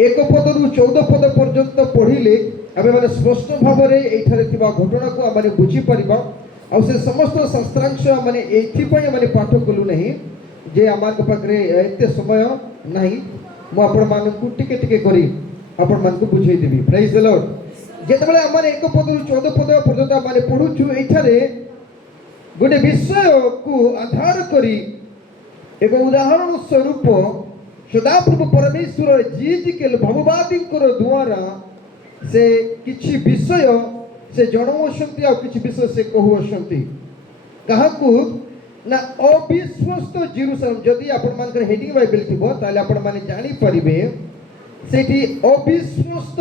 एक पदरू 14 पद पर्यंत पढ़िले आमे माने स्पष्ट भाव में एठारे थिबा घटना को आमे बुझी परिबा। आ से समस्त शास्त्रांश माने एथि पय माने पाठ कलु नहीं जे आमार पाखरे एते समय नहीं। मु आपण मानकु टिके टिके करी आपण मानकु बुझेई देबी। Praise the Lord. जेतबेले आमे एक पदरू 14 पद पर्यंत आमे पढुछु एठारे गोटे विषय को आधार करी एक उदाहरण स्वरूप सदाप्रभु परमेश्वर जीजिकेल भववादी द्वारा से किछि विषय से जणाउछंती आ किछि विषय से कहउछंती काहाकू ना अविश्वस्त जेरूशलेम। जदि आपण मानकर हेडिंग बाइबल थिबो ताले आपण माने जानि परिबे सेठी अविश्वस्त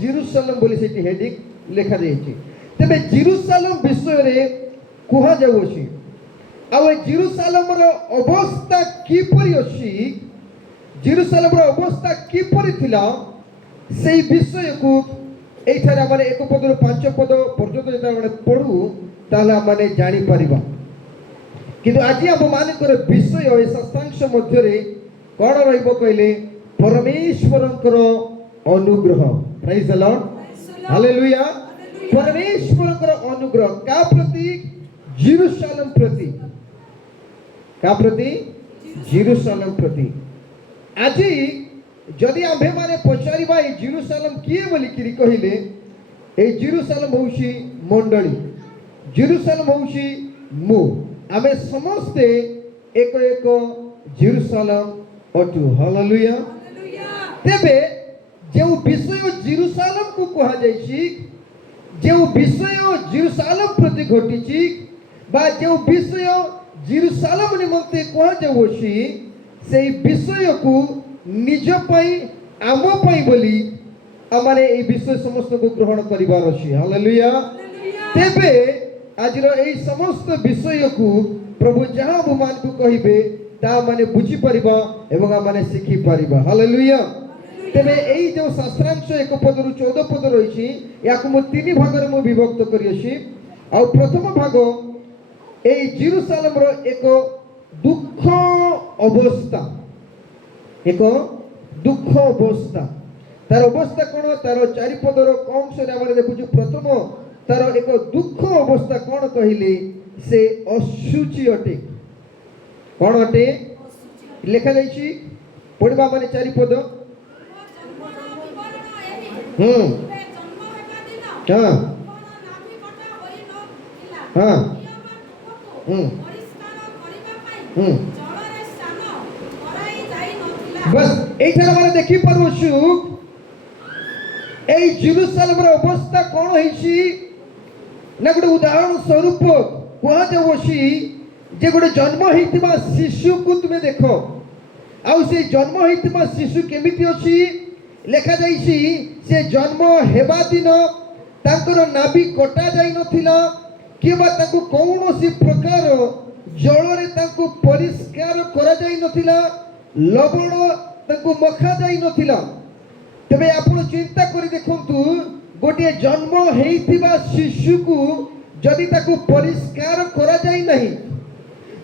जेरूशलेम बोली सेठी हेडिंग लेखा जायछि। तबे जेरूशलेम विषय रे कुहा जाउछि आ जेरूशलेम रो अवस्था किपरि अछि, जेरूशलेम रो अवस्था किपरि थिला से विषय को एठारे आमे एक पदर 5 पद पर्यंत जेता आमे पढू ताले आमे जानि परिबा। किंतु आज हम मानकर विषय ए शास्त्रांश मध्य रे कोन रहइबो कहले परमेश्वरकर अनुग्रह। Praise the Lord. हालेलुया। परमेश्वरकर अनुग्रह का प्रति? जेरूशलेम प्रति। का प्रति? जेरूशलेम प्रति। आज जदि आम्भे माने पचारिबा ए जेरूशलेम किए बोली किरि कहिले ए जेरूशलेम होउछि मंडली, जेरूशलेम होउछि मु। आमे समस्ते एक एक जेरूशलेम अटु। हालेलुया। तेबे जे विषय जेरूशलेम को कहा जायछि, जे विषय जेरूशलेम प्रति घटिछि बा जे विषय जेरूशलेम निमंते कहा जाउछि से विषय को निज पई आम पई बोली आमाने ए विषय समस्त को ग्रहण करिवार अछि। हालेलुया। तेबे आज ए समस्त विषय को प्रभु जहाँ भगवान को कहिबे ता माने बुझी परिबा एवं आमाने सिखी परिबा। हालेलुया। तेबे एई जो शास्त्रांश एक पदरु 14 पद रहिछि याकु मो 3 भाग रे मो विभक्त करि अछि। आ प्रथम भाग एई जेरूशलेम रो एक दुख अवस्था, एक दुख अवस्था। तार अवस्था कौन? तार 4 पदर कम से आम देखु। प्रथम तार एक दुख अवस्था कौन कहले से अशुचि अटे। कौन अटे? लेखा जाइछि पढ़वा माने 4 पद। हाँ बस एठार माने देखि पारुछु ए जेरूशलेम रो अवस्था कोन होइछि ना गोटे उदाहरण स्वरूप कहा जाउछि जे गोटे जन्म होइतिबा शिशु को तुमे देखो आ से जन्म होइतिबा शिशु केमिति अछि लेखा जाइछि से जन्म हेबा दिन तांकर नाभि कटा जाई नथिला किबा ताकू कोनोसी प्रकार जल रे ताकू परिष्कार करा जाई नथिला, लवण ताकू मखा जाई नथिला। तबे आपण चिंता करी देखंतु गोटे जन्म हेइथिबा शिशु को जदि ताकू परिष्कार करा जाई नहीं,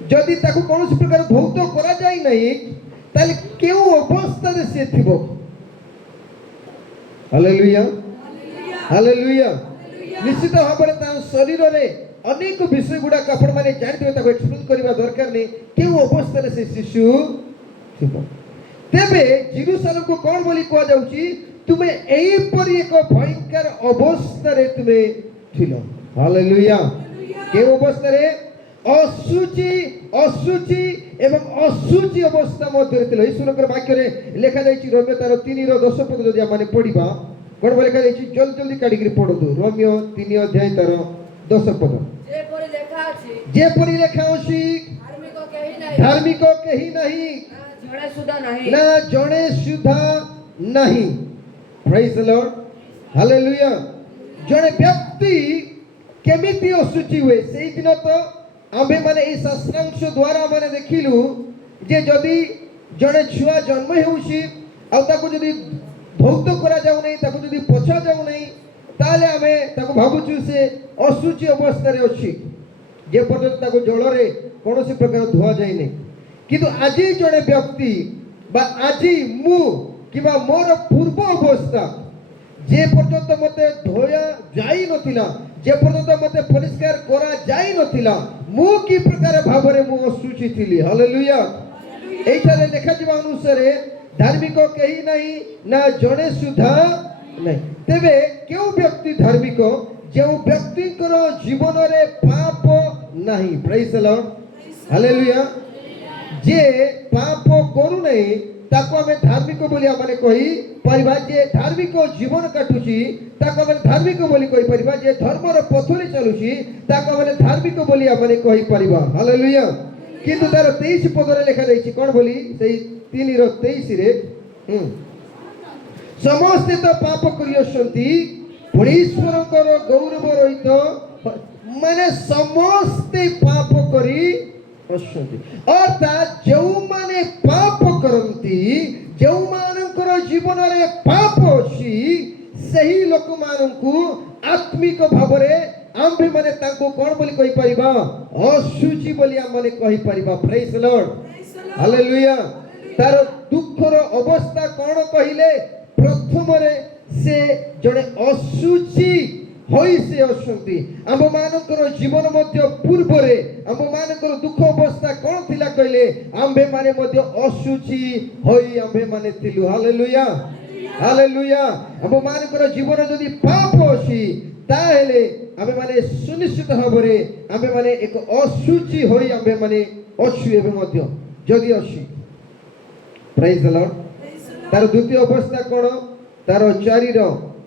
जदि ताकू कोनोसी प्रकार धौत करा जाई नहीं ताले केउ अवस्था रे से थिबो। हालेलुया। हालेलुया। निश्चित भाव में ता शरीर रे अनेक विषय गुडा आपण माने जानथिबे ताको एक्सप्लेन करबा दरकार नै केउ अवस्था रे से शिशु थिबो। तेबे जेरूशलेम को कोन बोली कहा जाउची तुमे एई परि एक भयंकर अवस्था रे तुमे थिलो। हालेलुया। के अवस्था रे? अशुचि, अशुचि एवं अशुचि अवस्था मध्य थिलो। ईश्वरकर वाक्य रे लेखा जाइछि रोमियो तार 3 रो 10 पद जदि माने पढिबा कोन लेखा जाइछि जल्दी जल्दी काढी के पढो। रोमियो 3 अध्याय तार 10 पद। जे परि लेखा अछि धार्मिक केही नहीं ना जणे सुधा नहीं। Praise the Lord. हालेलुया। जणे व्यक्ति केमिति असुचि हुए सेई दिन तो आम्भे माने ए शास्त्रांश द्वारा माने देखिलु जे जदि जणे छुआ जन्म हेउछि आ ताको जदि धौत करा जाउ नै ताको जदि पछा जाउ नै ताले आमे ताको भाबुछु से असुचि अवस्था रे अछि जे पर्यंत ताको जल रे कोनोसी प्रकार धुआ जाय नै। किंतु आज जणे व्यक्ति बा आज मु কিবা মোর পূর্ব অবস্থা যে পর্যন্ত মতে ধোয়া যাই নথিলা, যে পর্যন্ত মতে পরিষ্কার করা যাই নথিলা, মু কি প্রকার ভাବରେ মু অশুচি থিলি। হালেলুয়া। এইখানে লেখাଯିବା ଅନୁସାରେ ଧାର୍ମିକ କେହି ନାହିଁ ନା ଜଣେ ସୁଦ୍ଧା ନାହିଁ। ତେବେ କେଉଁ ବ୍ୟକ୍ତି ଧାର୍ମିକ? ଯେଉଁ ବ୍ୟକ୍ତିଙ୍କର ଜୀବନରେ ପାପ ନାହିଁ। ପ୍ରେଜ୍ ଦ ଲର୍ଡ। ହାଲେଲୁୟା। ଯେ ପାପ କରୁନାହିଁ ତାକୁ ଆମେ ଧାର୍ମିକ ବୋଲି ଆମେ କହିପାରିବା। ଯେ ଧାର୍ମିକ ଜୀବନ କାଟୁଛି ତାକୁ ଆମେ ଧାର୍ମିକ ବୋଲି କହିପାରିବା। ଯେ ଧର୍ମର ପଥରେ ଚାଲୁଛି ତାକୁ ଆମେ ଧାର୍ମିକ ବୋଲି ଆମେ କହିପାରିବା। ହାଲେଲୁୟା। କିନ୍ତୁ ତାର 23 ପଦରେ ଲେଖାଯାଇଛି କ'ଣ ବୋଲି? ସେଇ 3:23 ସମସ୍ତେ ତ ପାପ କରିଅଛନ୍ତି, ପୁଣି ଈଶ୍ୱରଙ୍କର ଗୌରବ ରହିତ, ମାନେ ସମସ୍ତେ ପାପ କରି ଅଛନ୍ତି। ଅର୍ଥାତ୍ ଯେଉଁମାନେ ପାପ କରନ୍ତି, ଯେଉଁମାନଙ୍କର ଜୀବନରେ ପାପ ଅଛି, ସେହି ଲୋକମାନଙ୍କୁ ଆତ୍ମିକ ଭାବରେ ଆମ୍ଭେମାନେ ତାଙ୍କୁ କ'ଣ ବୋଲି କହିପାରିବା? ଅଶୁଚି ବୋଲି ଆମେ କହିପାରିବା। ପ୍ରେଜ୍ ଦ ଲର୍ଡ। ହାଲେଲୁୟା। ତାର ଦୁଃଖର ଅବସ୍ଥା କ'ଣ କହିଲେ? ପ୍ରଥମରେ ସେ ଜଣେ ଅଶୁଚି ହୋଇ ସେ ଅଛନ୍ତି। ଆମ୍ଭମାନଙ୍କର ଜୀବନ ମଧ୍ୟ ପୂର୍ବରେ ଆମ୍ଭମାନଙ୍କର ଦୁଃଖ ଅବସ୍ଥା କ'ଣ ଥିଲା କହିଲେ? ଆମ୍ଭେମାନେ ମଧ୍ୟ ଅଶୁଚି ହୋଇ ଆମ୍ଭେମାନେ ଥିଲୁ। ହାଲେଲୁୟା। ହାଲେଲୁୟା। ଆମ୍ଭମାନଙ୍କର ଜୀବନ ଯଦି ପାପ ଅଛି ତାହେଲେ ଆମ୍ଭେମାନେ ସୁନିଶ୍ଚିତ ଭାବରେ ଆମ୍ଭେମାନେ ଏକ ଅଶୁଚି ହୋଇ ଆମ୍ଭେମାନେ ଅଛୁ ଏବେ ମଧ୍ୟ ଯଦି ଅଛି। ପ୍ରେଜ୍ ଦ ଲର୍ଡ। ତାର ଦ୍ୱିତୀୟ ଅବସ୍ଥା କ'ଣ? ତାର 4ର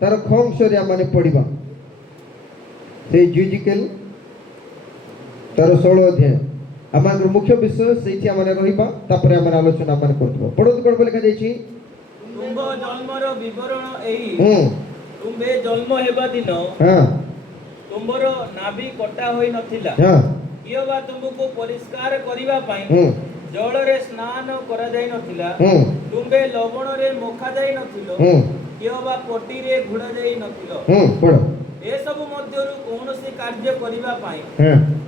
ତାର ଖଂଶରେ ଆମେ ପଢିବା। ସେଇ ଜିଜିକେଲ ତାର 16 ଅଧ୍ୟାୟ ଆମର ମୁଖ୍ୟ ବିଷୟ ସେଇଠି ଆମେ ରହିବା। ତାପରେ ଆମେ ଆଲୋଚନା ଆମେ କରୁଥିବା। ପଢନ୍ତୁ କ'ଣ ଲେଖାଯାଇଛି? ତୁମ୍ଭ ଜନ୍ମର ବିବରଣ ଏହି। ତୁମ୍ଭେ ଜନ୍ମ ହେବା ଦିନ ତୁମ୍ଭର ନାଭି କଟା ହୋଇ ନଥିଲା। କିଏ ବା ତୁମକୁ ପରିଷ୍କାର କରିବା ପାଇଁ ଜଳରେ ସ୍ନାନ କରାଯାଇ ନଥିଲା। ତୁମ୍ଭେ ଲବଣରେ ମଖା ଯାଇ ନଥିଲ। କିଏ ବା ପଟିରେ ଘୋଡ଼ା ଯାଇ ନଥିଲ। ଏସବୁ ମଧ୍ୟରୁ କୌଣସି କାର୍ଯ୍ୟ କରିବା ପାଇଁ,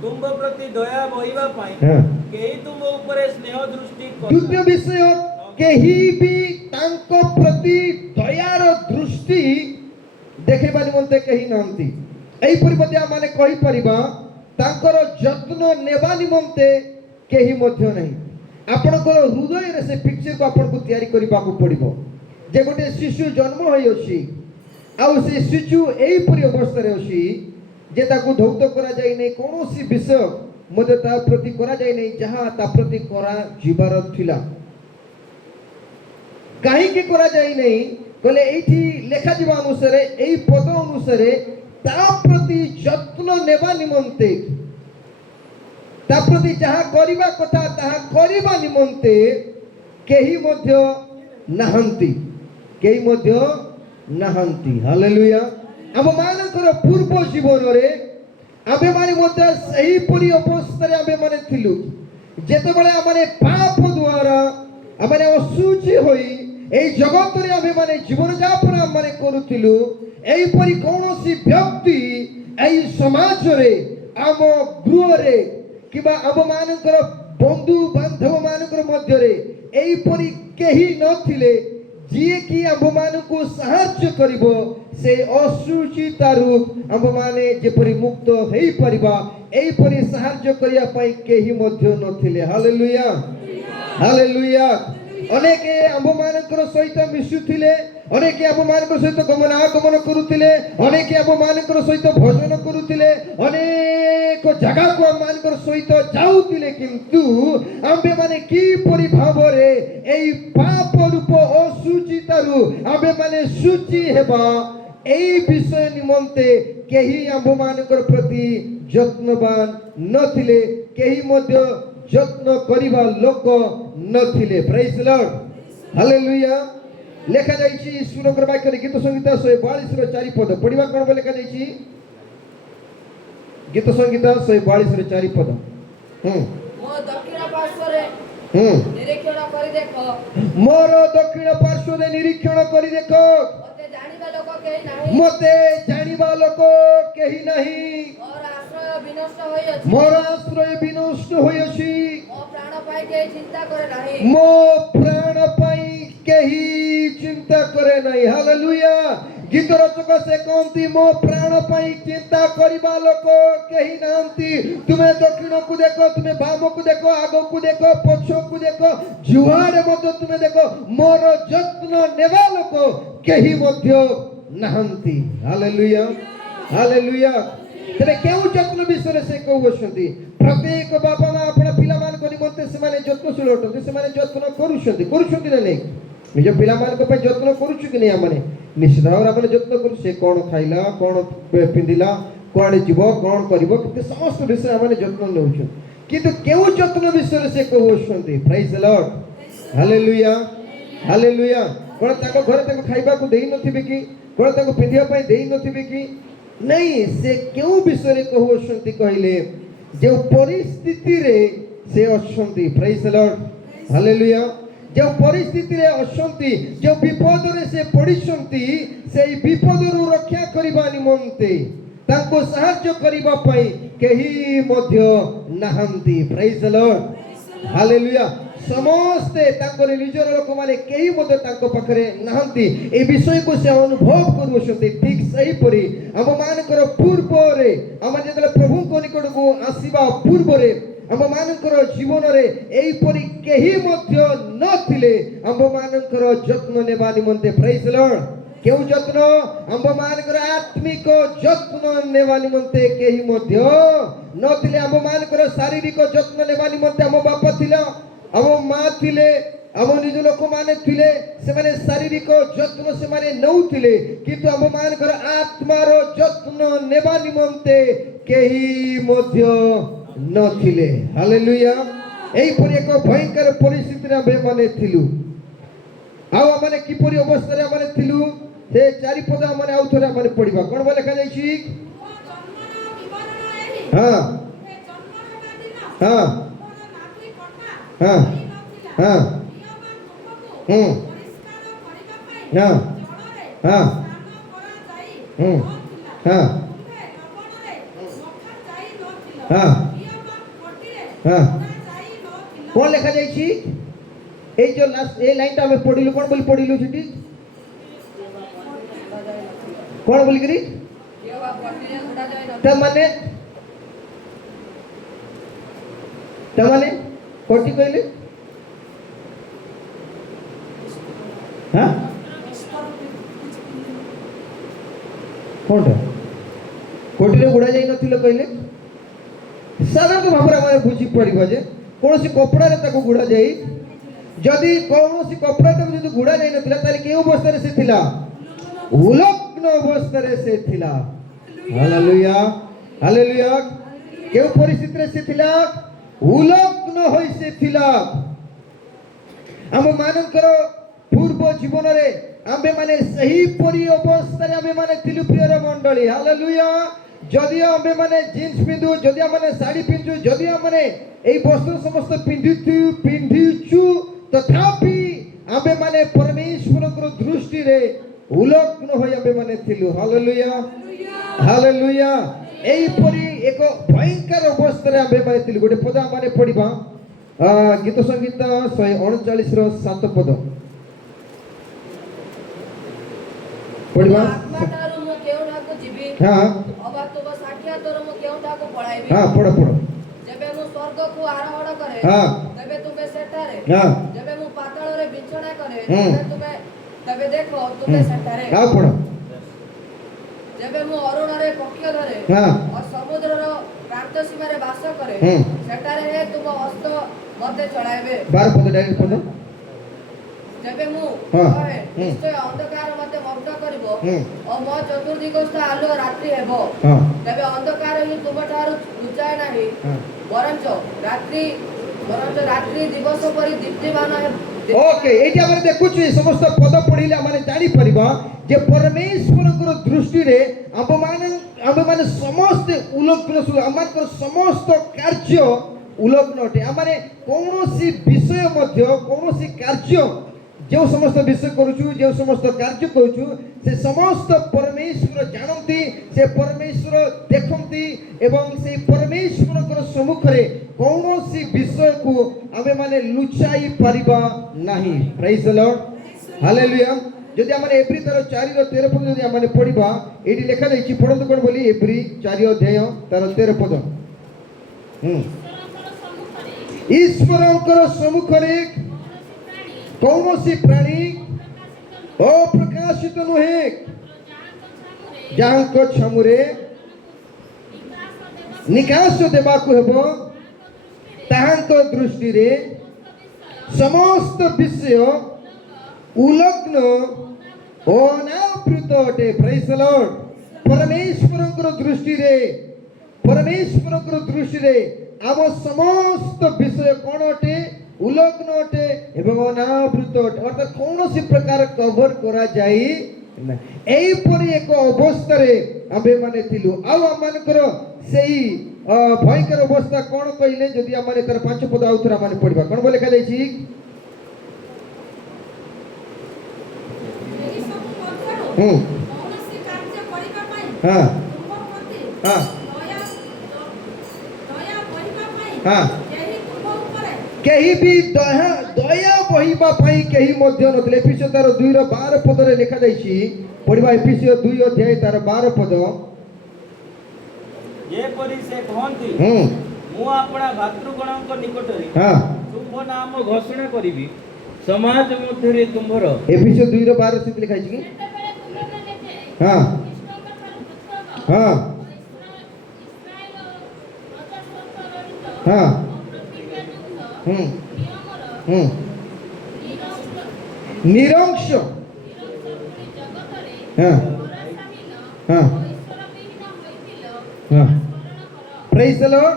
ତୁମ୍ଭ ପ୍ରତି ଦୟା ବହିବା ପାଇଁ କେହି ତୁମ୍ଭ ଉପରେ ସ୍ନେହ ଦୃଷ୍ଟି ଦ୍ୱିତୀୟ ବିଷୟ, କେହି ବି ତାଙ୍କ ପ୍ରତି ଦୟାର ଦୃଷ୍ଟି ଦେଖେଇବା ନିମନ୍ତେ କେହି ନାହାନ୍ତି। ଏହିପରି ମଧ୍ୟ ଆମେ କହିପାରିବା ତାଙ୍କର ଯତ୍ନ ନେବା ନିମନ୍ତେ କେହି ମଧ୍ୟ ନାହିଁ। ଆପଣଙ୍କର ହୃଦୟରେ ସେ ପିକ୍ଚରକୁ ଆପଣଙ୍କୁ ତିଆରି କରିବାକୁ ପଡ଼ିବ ଯେ ଗୋଟେ ଶିଶୁ ଜନ୍ମ ହୋଇଅଛି, ଆଉ ସେ ଶିଶୁ ଏହିପରି ଅବସ୍ଥାରେ ଅଛି ଯେ ତାକୁ ଧୌତ କରାଯାଇ ନାହିଁ, କୌଣସି ବିଷୟ ମଧ୍ୟ ତା ପ୍ରତି କରାଯାଇ ନାହିଁ ଯାହା ତା ପ୍ରତି କରାଯିବାର ଥିଲା। କାହିଁକି କରାଯାଇ ନାହିଁ କହିଲେ ଏଇଠି ଲେଖାଯିବା ଅନୁସାରେ, ଏଇ ପଦ ଅନୁସାରେ ତା ପ୍ରତି ଯତ୍ନ ନେବା ନିମନ୍ତେ, ତା ପ୍ରତି ଯାହା କରିବା କଥା ତାହା କରିବା ନିମନ୍ତେ କେହି ମଧ୍ୟ ନାହାନ୍ତି। କେହି ମଧ୍ୟ ନାହାନ୍ତି। ହାଲେଲୁୟା। ଆମମାନଙ୍କର ପୂର୍ବ ଜୀବନରେ ଆମ୍ଭେମାନେ ମଧ୍ୟ ସେହିପରି ଅବସ୍ଥାରେ ଆମ୍ଭେମାନେ ଥିଲୁ। ଯେତେବେଳେ ଆମେ ପାପ ଦ୍ୱାରା ଆମେ ଅଶୁଚି ହୋଇ ଏହି ଜଗତରେ ଆମ୍ଭେମାନେ ଜୀବନଯାପନ ଆମେ କରୁଥିଲୁ, ଏହିପରି କୌଣସି ବ୍ୟକ୍ତି ଏହି ସମାଜରେ, ଆମ ଗୃହରେ କିମ୍ବା ଆମମାନଙ୍କର ବନ୍ଧୁ ବାନ୍ଧବ ମାନଙ୍କର ମଧ୍ୟରେ ଏହିପରି କେହି ନଥିଲେ ଯିଏକି ଆମ୍ଭମାନଙ୍କୁ ସାହାଯ୍ୟ କରିବ ସେ ଅଶୁଚିତାରୁ ଆମ୍ଭମାନେ ଯେପରି ମୁକ୍ତ ହେଇପାରିବା, ଏହିପରି ସାହାଯ୍ୟ କରିବା ପାଇଁ କେହି ମଧ୍ୟ ନଥିଲେ। ହାଲେଲୁୟା। ହାଲେଲୁୟା। ଅନେକ ଆମ୍ଭମାନଙ୍କର ସହିତ ମିଶୁଥିଲେ, ଅନେକ ଆମ୍ଭମାନଙ୍କ ସହିତ ଗମନାଗମନ କରୁଥିଲେ, ଅନେକ ଆମ୍ଭମାନଙ୍କର ସହିତ ଭଜନ କରୁଥିଲେ, ଅନେକ ଜାଗାକୁ ଆମମାନଙ୍କର ସହିତ ଯାଉଥିଲେ, କିନ୍ତୁ ଆମ୍ଭେମାନେ କିପରି ଭାବରେ ଏହି ପାପ ରୂପ ଅଶୁଚିତାରୁ ଆମ୍ଭେମାନେ ଶୁଚି ହେବା, ଏହି ବିଷୟ ନିମନ୍ତେ କେହି ଆମ୍ଭମାନଙ୍କର ପ୍ରତି ଯତ୍ନବାନ ନଥିଲେ, କେହି ମଧ୍ୟ ଯତ୍ନ କରିବା ଲୋକ ନଥିଲେ। ପ୍ରେଜ୍ ଦ ଲର୍ଡ। ହାଲେଲୁୟା। ଲେଖାଯାଇଛି ଈଶ୍ୱରଙ୍କର ବାକ୍ୟରେ ଗୀତ ସଂହିତା 142ର 4 ପଦ ପଢିବା। କ'ଣ ଲେଖାଯାଇଛି? ଗୀତ ସଂହିତା 142ର 4 ପଦ। ମୋ ଦକ୍ଷିଣ ପାର୍ଶ୍ୱରେ ନିରୀକ୍ଷଣ କରି ଦେଖ। ମୋର ଦକ୍ଷିଣ ପାର୍ଶ୍ୱରେ ନିରୀକ୍ଷଣ କରି ଦେଖ। ମୋତେ ଜାଣିବା ଲୋକ କେହି ନାହିଁ। ମୋତେ ଜାଣିବା ଲୋକ କେହି ନାହିଁ। ମୋର ଆଶ୍ରୟ ବିନଷ୍ଟ ହୋଇଅଛି। ମୋର ଆଶ୍ରୟ ବିନଷ୍ଟ ହୋଇଅଛି। ମୋ ପ୍ରାଣ ପାଇଁ କେହି ଚିନ୍ତା କରେ ନାହିଁ। ମୋ ପ୍ରାଣ ପାଇଁ କେହି ଚିନ୍ତା କରେ ନାହିଁ। ହାଲେଲୁୟା। ଗୀତ ରଚକ ସେ କହନ୍ତି ମୋ ପ୍ରାଣ ପାଇଁ ଚିନ୍ତା କରିବା ଲୋକ କେହି ନାହାନ୍ତି। ତୁମେ ଦକ୍ଷିଣକୁ ଦେଖ, ତୁମେ ବାମକୁ ଦେଖ, ଆଗକୁ ଦେଖ, ପଛକୁ ଦେଖ, ଯୁଆଡେ ମଧ୍ୟ ତୁମେ ଦେଖ, ମୋର ଯତ୍ନ ନେବା ଲୋକ କେହି ମଧ୍ୟ ନାହାନ୍ତି। Hallelujah hallelujah. ତେବେ କେଉଁ ଯତ୍ନ ବିଷୟରେ ସେ କହୁଛନ୍ତି? ପ୍ରତ୍ୟେକ ବାପା ମା ଆପଣ ପିଲାମାନଙ୍କ ନିମନ୍ତେ ସେମାନେ ଯତ୍ନଶୀଳ ଅଟନ୍ତି। ସେମାନେ ଯତ୍ନ କରୁଛନ୍ତି ନା ନାହିଁ? ନିଜ ପିଲାମାନଙ୍କ ପାଇଁ ଯତ୍ନ କରୁଛୁ କି ନାହିଁ? ଆମମାନେ ନିଶ୍ଚିତ ଭାବରେ ଆମେ ଯତ୍ନ କରୁ। ସେ କ'ଣ ଖାଇଲା, କ'ଣ ପିନ୍ଧିଲା, କୁଆଡ଼େ ଯିବ, କ'ଣ କରିବ, କିନ୍ତୁ ସମସ୍ତ ବିଷୟରେ ଆମେ ଯତ୍ନ ନେଉଛୁ। କିନ୍ତୁ କେଉଁ ଯତ୍ନ ବିଷୟରେ ସେ କହୁଛନ୍ତି? ପ୍ରାଇଜ୍ ଦ ଲର୍ଡ। Hallelujah hallelujah. କ'ଣ ତାଙ୍କ ଘରେ ତାଙ୍କୁ ଖାଇବାକୁ ଦେଇନଥିବେ କି? କ'ଣ ତାଙ୍କୁ ପିନ୍ଧିବା ପାଇଁ ଦେଇନଥିବେ କି? ନାଇଁ, ସେ କେଉଁ ବିଷୟରେ କହୁଛନ୍ତି କହିଲେ? ଯେଉଁ ପରିସ୍ଥିତିରେ ସେ ଅଛନ୍ତି, ପ୍ରାଇଜ୍ ଦ ଲର୍ଡ ହାଲେଲୁୟା, ଯେଉଁ ପରିସ୍ଥିତିରେ ଅଛନ୍ତି, ଯେଉଁ ବିପଦରେ ସେ ପଡ଼ିଛନ୍ତି, ସେଇ ବିପଦରୁ ରକ୍ଷା କରିବା ନିମନ୍ତେ, ତାଙ୍କୁ ସାହାଯ୍ୟ କରିବା ପାଇଁ କେହି ମଧ୍ୟ ନାହାନ୍ତି। ପ୍ରାଇଜ୍ ଦ ଲର୍ଡ ହାଲେଲୁୟା। ସମସ୍ତେ ତାଙ୍କର ନିଜର ଲୋକମାନେ କେହି ମଧ୍ୟ ତାଙ୍କ ପାଖରେ ନାହାନ୍ତି। ଏ ବିଷୟକୁ ସେ ଅନୁଭବ କରୁଅଛନ୍ତି। ଠିକ୍ ସେହିପରି ଆମମାନଙ୍କର ପୂର୍ବରେ, ଆମେ ଯେତେବେଳେ ପ୍ରଭୁଙ୍କ ନିକଟକୁ ଆସିବା ପୂର୍ବରେ ଆମମାନଙ୍କର ଜୀବନରେ ଏହିପରି କେହି ମଧ୍ୟ ନଥିଲେ ଆମମାନଙ୍କର ଯତ୍ନ ନେବା ନିମନ୍ତେ। ପ୍ରାଇଜ୍ ଦ ଲର୍ଡ। କେଉଁ ଯତ୍ନ? ଆମମାନଙ୍କର ଆତ୍ମିକ ଯତ୍ନ ନେବା ନିମନ୍ତେ କେହି ମଧ୍ୟ ନଥିଲେ। ଆମମାନଙ୍କର ଶାରୀରିକ ଯତ୍ନ ନେବା ନିମନ୍ତେ ଆମ ବାପା ଥିଲା, ଆମ ମା ଥିଲେ, ଆମ ନିଜ ଲୋକମାନେ ଥିଲେ। ସେମାନେ ଶାରୀରିକ ଯତ୍ନ ସେମାନେ ନେଉଥିଲେ, କିନ୍ତୁ ଆମମାନଙ୍କର ଆତ୍ମାର ଯତ୍ନ ନେବା ନିମନ୍ତେ କେହି ମଧ୍ୟ ନଥିଲେ। ହାଲେଲୁୟା। ଏହିପରି ଏକ ଭୟଙ୍କର ପରିସ୍ଥିତିରେ ଆମେମାନେ ଥିଲୁ। ଆଉ ଆମେ କିପରି ଅବସ୍ଥାରେ ଆମେ ଥିଲୁ? ସେ ଚାରିପଦ ଆମେ ଆଉ ଥରେ ଆମେ ପଢିବା। କ'ଣ ଲେଖାଯାଇଛି? ହଁ ହଁ ହଁ ହଁ ହୁଁ ହଁ ହଁ ହୁଁ ହଁ ହଁ ହଁ। କ'ଣ ଲେଖାଯାଇଛି? এই যে লাস্ট এই লাইনটা আমি পড়িলু, কোন বলি পড়িলু সেটি? কোন বলি করি? তার মানে কোটি কইলে? হ্যাঁ কোনটা? কোটিরে গুড়া যাই নথিল কইলে? সাধারণত ভাবে আমরা বুঝি পড়িবা যে কোনসি কপড়ারে তাকে গুড়া যাই, যদি কৌশি কপড়াটা যদি গুড়া যাই নথিলা তাহলে কেউ অবস্থায় সে ଥିଲା? উলগ্ন অবস্থায় সে ଥିଲା। Hallelujah hallelujah. কেউ পরিস্থিতিরে সে ଥିଲା? উলগ্ন হই সে ଥିଲା। ଆମ ମାନଙ୍କର ପୂର୍ବ ଜୀବନରେ ଆମେ ମାନେ ସେହିପରି ଅବସ୍ଥାରେ ଆମେ ମାନେ ଥିଲୁ ପ୍ରିୟର ମଣ୍ଡଳୀ। ହାଲେଲୁୟା। ଯଦି ଆମେ ମାନେ ଜିନ୍ସ ପିନ୍ଧୁ, ଯଦି ଆମେ ଶାଢ଼ୀ ପିନ୍ଧୁ, ଯଦି ଆମେ এই বস্ত্র সমস্ত পিন্ধিଛୁ, তথাপি ଆମେ ମାନେ ପରମେଶ୍ୱରଙ୍କର ଦୃଷ୍ଟିରେ ଉଲଗ୍ନ ହୋଇ ଆମେ ମାନେ ଥିଲୁ। Hallelujah hallelujah. ଏହିପରି ଏକ ଭୟଙ୍କର ଅବସ୍ଥାରେ ଆମେ ମାନେ ଥିଲୁ। ଗୋଟେ ପଦ ଆମେ ପଢିବା, ଗୀତ ସଂଗୀତ 139 ର 7 ପଦ ପଢିବା। ଆତ୍ମାଠାରୁ ମୁଁ କେଉଁଠାକୁ ଯିବି? ହଁ ଅବା ତୁମ ସାକ୍ଷାତରୁ ମୁଁ କେଉଁଠାକୁ ପଳାଇବି? ହଁ ପଢ ପଢ। ଯେବେ ମୁଁ ସ୍ୱର୍ଗକୁ ଆରୋହଣ କରେ, ହଁ ତେବେ ତୁମେ ସେଠାରେ। ହଁ ଯେବେ ମୁଁ ପାତାଳରେ ବିଛଣା କରେ, ହୁଁ। ତେବେ ଦେଖ ତୁମେ ସେଠାରେ। ଆଉ ପଢ। ଯେବେ ମୁଁ ଅରୁଣରେ ପକ୍ଷ ଧରେ ହଁ ଓ ସମୁଦ୍ରର ପ୍ରାନ୍ତ ସୀମାରେ ବାସ କରେ, ହୁଁ। ସେଠାରେ ହେ ତୁମ ହସ୍ତ ମୋତେ ଚଳାଇବେ। 12 ପଦ ଡାଇରେକ୍ଟ ପଢ। ଯେବେ ମୁଁ ହଁ। କହେ ହୁଁ। ନିଶ୍ଚୟ ଅନ୍ଧକାର ମୋତେ ମଗ୍ନ କରିବ ହୁଁ। ଓ ମୋ ଚତୁର୍ଦିଗସ୍ଥ ଆଲୁଅ ରାତ୍ରି ହେବ, ହଁ ତେବେ ଅନ୍ଧକାର ହିଁ ତୁମଠାରୁ ଲୁଚାଏ ନାହିଁ, ହଁ। ବରଞ୍ଚ ରାତ୍ରି ଦିବସ ପରି ଦୀପ୍ତିମାନ ହେବ। ଓକେ, ଏଇଠି ଆମେ ଦେଖୁଛୁ ଏ ସମସ୍ତ ପଦ ପଢିଲେ ଆମେ ଜାଣିପାରିବା ଯେ ପରମେଶ୍ୱରଙ୍କର ଦୃଷ୍ଟିରେ ଆମେମାନେ ସମସ୍ତେ ଉଲଗ୍ନ, ଆମମାନଙ୍କର ସମସ୍ତ କାର୍ଯ୍ୟ ଉଲଗ୍ନ ଅଟେ। ଆମେ କୌଣସି ବିଷୟ ମଧ୍ୟ, କୌଣସି କାର୍ଯ୍ୟ, ଯେଉଁ ସମସ୍ତ ବିଷୟ କରୁଛୁ, ଯେଉଁ ସମସ୍ତ କାର୍ଯ୍ୟ କରୁଛୁ, ସେ ସମସ୍ତ ପରମେଶ୍ୱର ଜାଣନ୍ତି, ସେ ପରମେଶ୍ୱର ଦେଖନ୍ତି ଏବଂ ସେ ପରମେଶ୍ୱରଙ୍କର ସମ୍ମୁଖରେ କୌଣସି ବିଷୟକୁ ଆମେ ମାନେ ଲୁଚାଇ ପାରିବା ନାହିଁ। ପ୍ରାଇଜ୍ ଦ ଲର୍ଡ हालेलुया যদি আমরা এব্রি তার 4 ର 13 পদ যদি আমরা পড়িবা এটি লেখা আছে পড়ন্তু কোন বলি এব্রি 4 অধ্যায় তার 13 পদ ଈଶ୍ୱରଙ୍କର ସମ୍ମୁଖରେ କୌଣସି ପ୍ରାଣୀ ଅପ୍ରକାଶିତ ନୁହେଁ ଯାହାଙ୍କ ଛାମୁରେ ନିକାଶ ଦେବାକୁ ହେବ ତାହାଙ୍କ ଦୃଷ୍ଟିରେ ସମସ୍ତ ବିଷୟ ଉଲଗ୍ନ ଓ ଅନାବୃତ ଅଟେ ପ୍ରେଜ୍ ଦ ଲର୍ଡ ପରମେଶ୍ୱରଙ୍କର ଦୃଷ୍ଟିରେ ଆମ ସମସ୍ତ ବିଷୟ କ'ଣ ଅଟେ ଉଲଗ୍ନ ଅଟେ ଏବଂ ଅନାବୃତ ଅଟେ ଅର୍ଥାତ୍ କୌଣସି ପ୍ରକାର କଭର କରାଯାଇ ନା ଏହିପରି ଏକ ଅବସ୍ଥାରେ ଆମ୍ଭେମାନେ ଥିଲୁ ଆଉ ଆମମାନଙ୍କର ସେଇ ଭୟଙ୍କର ଅବସ୍ଥା କ'ଣ କହିଲେ ଯଦି ଆମେ ତାର 5 ପଦ ଆଉ ଥରେ ଆମେ ପଢିବା କ'ଣ ବୋଲି ଲେଖାଯାଇଛି केही भी दया बहिबा पाई केही मध्य नथिले एफिसियो तार 2 ର 12 पदरे लिखा जाईछि पढिबा एफिसियो 2 अध्याय तार 12 पद जे परि से कहंती मु आपणा भातृगणक निकटरे तुम नाम घोषणा करिबी समाज मध्यरे तुम्भर एफिसियो 2 ର 12 से लिखा अछि हां हां हां निरंश प्रेज द लॉर्ड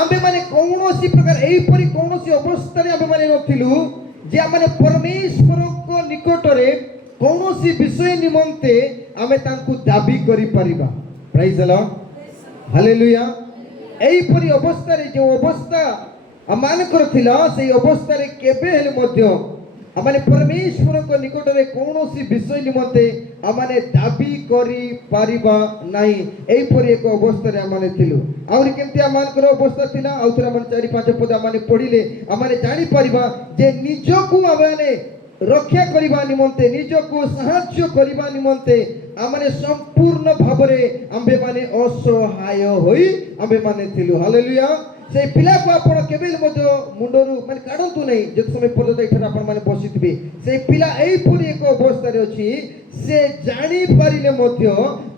आम्बे माने कौनसी प्रकार एहिपरि कौनसी अवस्था रे आम्बे माने नथिलु जे आमे परमेश्वर को निकटरे कौनसी विषय निमंते आमे तांकु दाबी करि परिबा प्रेज द लॉर्ड हालेलुया एहिपरि अवस्था रे जो अवस्था अमानकर थिला से अवस्था रे केबे हेले मध्य आमाने परमेश्वर को निकट रे कौनसी विषय निमंते आमाने दाबी करि परिबा नाही एई परि एक अवस्था रे आमाने थिलु आउरी केमति आमानकर अवस्था थिला आउथरा आमाने 4-5 पद आमाने पढिले आमाने जानि परिबा जे निजको आमाने रक्षा करिबा निमंते निजको सहाय्य करिबा निमंते आमाने संपूर्ण भाबरे आम्बे माने असहाय होई आम्बे माने थिलु हालेलुया से पिला को आपण केबेल मध्य मुंडरू माने काढंतु नै जे समय पर्यंत एठरा आपण माने बसितबे से पिला एई पुरी एक अवस्था रे अछि से जानि पारिले मध्य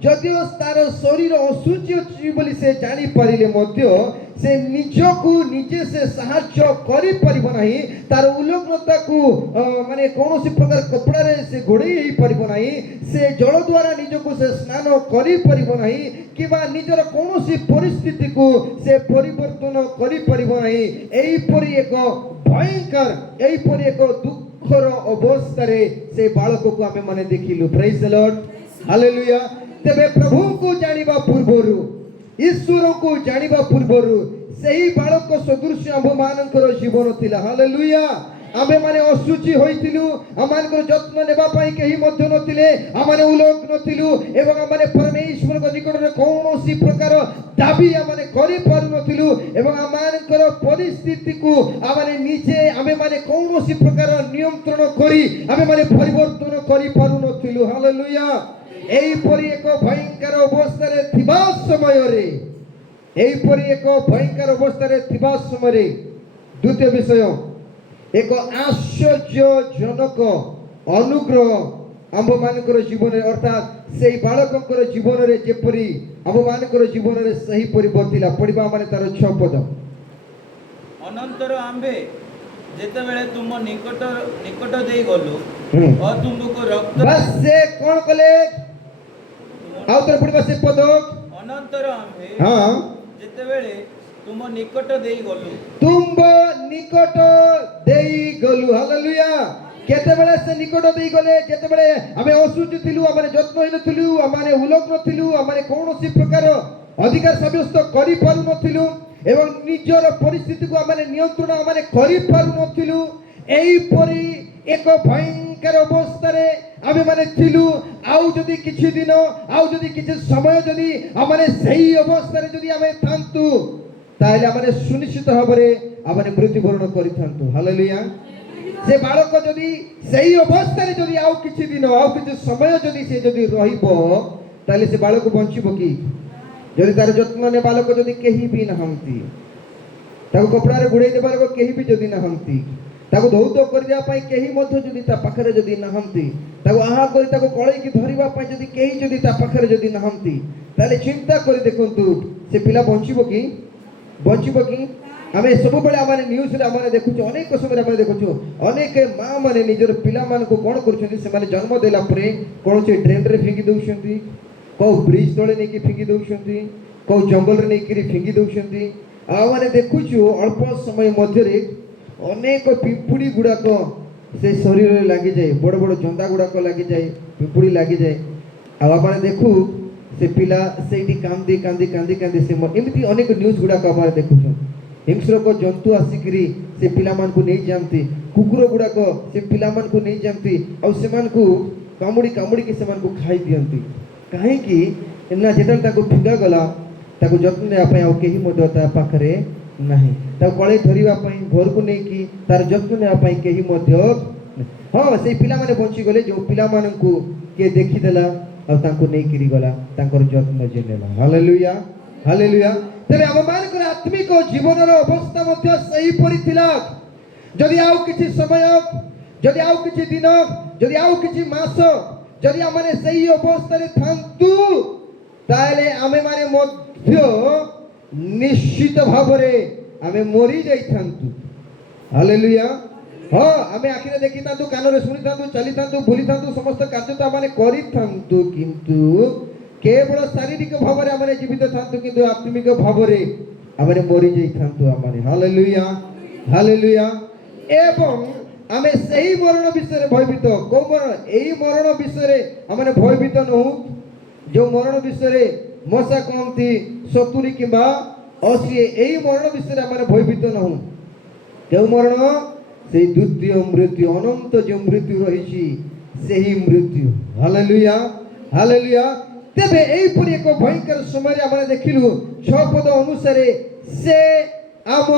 जदिओ तार शरीर असुचि अछि बोली से जानि पारिले मध्य से निजको निजे से सहाय्य करि परिबो नाही तार उलग्नता को माने कोनोसी प्रकार कपड़ा रे से घोड़े ही परिबो नाही से जल द्वारा निजको से स्नान करि परिबो नाही किबा निजर कोनोसी परिस्थिति को से परिवर्तन करि परिबो नाही एई परि एक भयंकर एई परि एक दुखर अवस्था रे से बालक को आमे माने देखिलु प्रेज द लॉर्ड हालेलुया तबे प्रभु को जानिबा पूर्वरु ईश्वर को जानिबा पूर्वरु सही बालक सदृश आम्भ मानकर जीवन थिला हालेलुया आम्भे माने असुचि होइथिलु आमानकर जत्न नेबा पई केही मध्य नथिले आमाने उलग नथिलु एवं आमाने परमेश्वर को निकट रे कोनोसी प्रकार दाबी आमाने करि पारु नथिलु एवं आमानकर परिस्थिति को आमाने निजे आमे माने कोनोसी प्रकार नियंत्रण करी आमे माने परिवर्तन करि पारु नथिलु हालेलुया एई परि एक भयंकर अवस्था रे थिबा समय रे एई परि एक भयंकर अवस्था रे थिबा समय रे द्वितीय विषय एक आश्चर्यजनक अनुग्रह आम्भ मानकर जीवन अर्थात से बालकर जीवन रे जेपरी आम्भ मानकर जीवन रे सही परिवर्तिला पढ़िबा माने तार 6 पद अनंतर आम्भे जेते बेले तुम निकट देई गलु और तुमको रक्त बस से कोन कले आउतर पढ़िबा से पद अनंतर आम्भे हां जेते बेले तुम निकट देई गलु तुम निकट देई गलु हालेलुया केते बेले से निकट देई गले जेते बेले आमे असुचि थिलु आमे जत्नहीन थिलु आमे उलग्न थिलु आमे कोनोसी प्रकार अधिकार साब्यस्त करि पारु नथिलु एवं निजर परिस्थिति को आमे नियंत्रण आमे करि पारु नथिलु एई परि एक भयंकर अवस्था रे आमे माने थिलु आउ जदी किछि दिन आउ जदी किछि समय जदी आमे सही अवस्था रे जदी आमे थांतु ताले आमे सुनिश्चित भाबरे आमे मृत्युवरण करिथांतु हालेलुया से बालक जदि सही अवस्था रे जदि आउ किछि दिन आउ किछि समय जदि से जदि रहिबो ताले से बालक बंचिबो कि जदि तार जत्न ने बालक जदि केही भी नहंती ताको कपड़ा रे गुड़ाई देबार को केही भी जदि नहंती ताको धौत कर दिया पाई केही मध्य जदि ता पाखरे जदि नहंती ताको आहा करी ताको कळई की धरिबा पाई जदि केही जदि ता पाखरे जदि नहंती ताले चिंता करी देखंतु से पिला बंचिबो कि आमे सब बेले आमाने न्यूज रे आमाने देखुछु अनेक समय रे आमाने देखुछु अनेक मां माने निजर पिला मान को कोन करछथि से माने जन्म देला परे कोन से ड्रेन रे फेंकी दउछथि को ब्रिज तळे नै कि फेंकी दउछथि को जंगल रे नै कि फेंकी दउछथि आ माने देखुछु अल्प समय मध्य रे अनेक पिंपुड़ी गुड़ाक से शरीर रे लागि जाय बड़ बड़ जंदा गुड़ाक लागि जाय पिंपुड़ी लागि जाय आ माने देखु से पिला सेठी कांदी कांदी कांदी कांदी से एमिति अनेक न्यूज गुड़ाक आमाने देखुछु हिंस्र को जंतु आसिकरी से पिला मान को नहीं जानती कुकुर गुड़ाक से पिला मान को नहीं जानती और से मान को कामुड़ी कामुड़ी के से मान को खाई दियंती काहे कि ना जेटा ताको फिंगा गला ताको जत्न ने आपै आ केही मदो ता पाखरे नाही ताको कळे धरिबा पई घर को नहीं कि तार जत्न ने आपै केही मध्य हां से पिला माने बंची गले जो पिला मान को के देखि देला और ताको नहीं किरी गला ताकर जत्न जेनेला हालेलुया हालेलुया तेरे हम मानकर आत्मिक जीवन अवस्था मध्य सही पड़िथिला जदि आउ किछि समय जदि आउ किछि दिन जदि आउ किछि मास जदि हमने सही अवस्था रे थांतु ताले आमे माने मध्य निश्चित भावरे आमे मरि जाई थांतु हालेलुया हां आमे आखिरे देखि थांतु कान रे सुनि थांतु चली थांतु बुली थांतु समस्त कार्य तो माने करि थांतु किंतु केवल शारीरिक भाव रे हमने जीवित थांतु किंतु आत्मिक भाव रे हमने मरि जाई थांतु हमने हालेलुया हालेलुया एवं आमे सही मरण विषय रे भयभीत को मरण एही मरण विषय रे हमने भयभीत नहु जो मरण विषय रे मशा कहंती 70 किबा 80 एही मरण विषय रे हमने भयभीत नहु केउ मरण से द्वितीय मृत्यु अनंत जो मृत्यु रहिछि सेही मृत्यु हालेलुया हालेलुया तेबे एही परि एक भयंकर समय रे हमने देखिलु 6 पद अनुसार से आम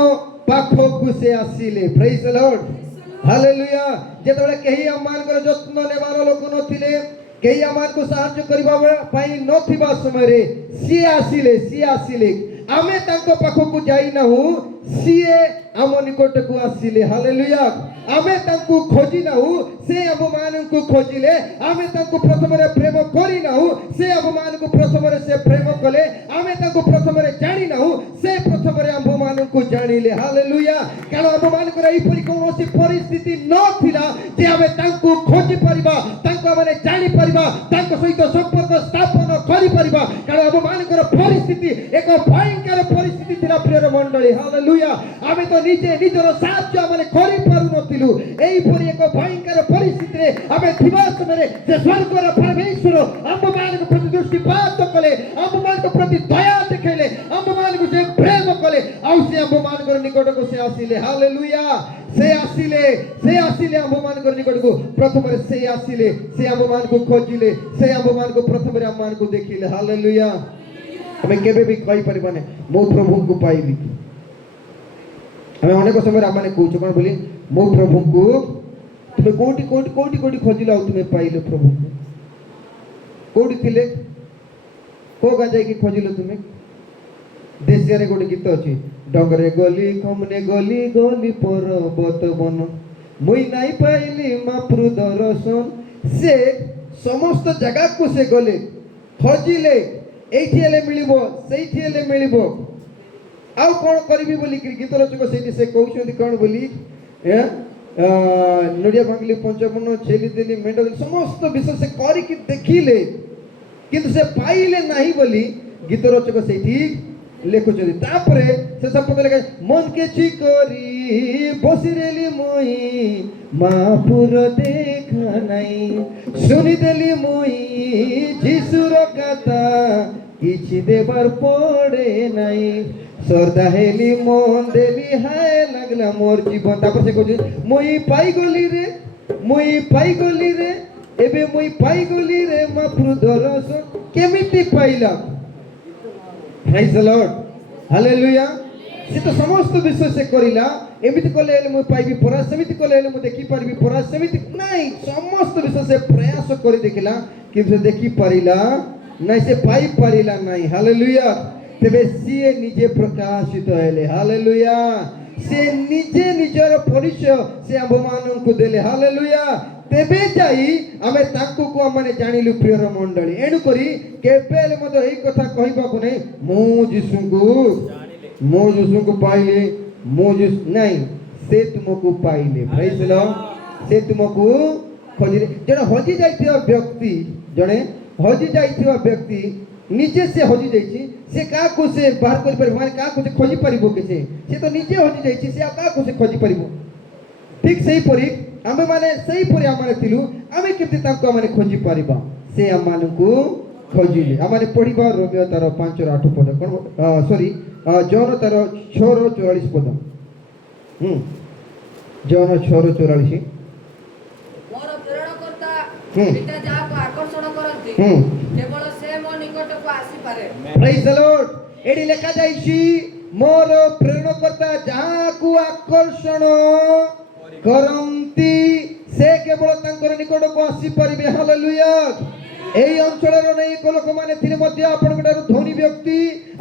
पाखकु से आसीले प्रेज द लॉर्ड हालेलुया जेतबेले केही आमानकर जत्न नेबार लोक नथिले केही आमानकु सहाय्य करिबा पई नथिबा समय रे सी आसीले आमे तांको पाखकु जाई नाहु सीए आम निकट को आसीले हालेलुया आमे तांको खोजी नाहु से आम मानकु खोजिले आमे तांको प्रथम रे प्रेम करी नाहु से आम मानकु प्रथम रे से प्रेम कले आमे तांको प्रथम रे जानि नाहु से प्रथम रे आम मानकु जानिले हालेलुया कारण आम मानकर एही परि कोनोसी परिस्थिति नथिला जे आमे तांको खोजी परिबा तांको माने जानि परिबा तांको सहित संपर्क स्थापन करि परिबा कारण आम मानकर परिस्थिति एक भयंकर परिस्थिति थिला प्रिय मंडली हालेलुया आमे तो निजे निजर साहाय्य माने करि पारु नथिलु एही परि एक भयंकर परिस्थिति रे आमे थिबा समय जे स्वर्गर परमेश्वर आम मानक प्रति दृष्टिपात कले आम मानक प्रति दया देखेले आम मानक से प्रेम कले आउ से आम मानकर निकट को से आसीले हालेलुया से आसीले आम मानकर निकट को प्रथम रे से आसीले से आम मानक खोजिले से आम मानक प्रथम रे आम मानक देखिले हालेलुया हमें केबे भी कहि परिबाने मो प्रभु को पाइली हमें अनेक समय आम माने कहूछ कोन बोली मो प्रभु को तुमे कोटी कोटी कोटी कोटी खोजिला तुमे पाइले प्रभु कोटी थिले को गा जाई कि खोजिलो तुमे देशिया रे गोटे गीत अछि डंगरे गली खमने गली गली पर्वत बन मुई नाई पाइली महाप्रभु दर्शन से समस्त जगह को से गले खोजिले एठी हेले मिलिबो सेठी हेले मिलिबो आउ कोन करबी बोली गीत रचक सेठी से कहउछंती कोन बोली नडिया भांगली पंचमन छेली देली मेंढा समस्त विषय से करी कि देखिले किंतु से पाइले नाही बोली गीत रचक सेठी लेखुछंती तापरे से सब पता लगे मन के चिकोरी बसिरेली मोई मापुर देखा नाही सुनी देली मोई जिसुर कथा किछि देबार पड़े नाही सरदा हेली मन देली हाय लगला मोर जीवन तापर से कहछ मोई पाई गली रे एबे मोई पाई गली रे मापुर दर्शन केमिति पाइला प्रेज द लॉर्ड हालेलुया से तो समस्त विषय से करिला एमिति कले हेले मु पाइबी परा सेमिति कले हेले मु देखि पारिबी परा सेमिति नाही समस्त विषय से प्रयास करि देखिला किंतु से देखि पारिला नाही से पाई पारिला नाही हालेलुया तेबे सिए निजे प्रकाशित हेले हालेलुया से निजे निजर परिचय से आम्भमान को देले हालेलुया तेबे जाई आमे तांको को माने जानिलु प्रिय मंडली एणु करी केबेले मते एई कथा कहबा को नै मो जिसु को पाइले मो जिसु नहीं से तुमको पाइले प्रेज द लॉर्ड से तुमको खोजिले जने हजि जाइथिबा व्यक्ति जने हजि जाइथिबा व्यक्ति निजे से हजि जाइछि से का को से बाहर कर पर माने का को से खोजि परिबो के से तो निजे हजि जाइछि से का को से खोजि परिबो ठीक सही परी आमे माने सही परी आमे थिलु आमे केते तांको माने खोजि परिबा से आमानु को खोजिले आमे पढिबा रोमियो तार 5 और 8 पद कोन सॉरी जॉन तार 6 और 44 पद जॉन 6 और 44 मोर प्रेरणकर्ता पिता जाको आकर्षण करନ୍ତି केवल से मो निकट को आसी पारे प्रेज द लॉर्ड एडी लेखा जाईछि मोर प्रेरणकर्ता जाको आकर्षण करନ୍ତି से केवल तांकर निकट को आसी परिबे हालेलुया एई अंचलर अनेक लोक माने थिले मध्ये आपनकटारु धनी व्यक्ति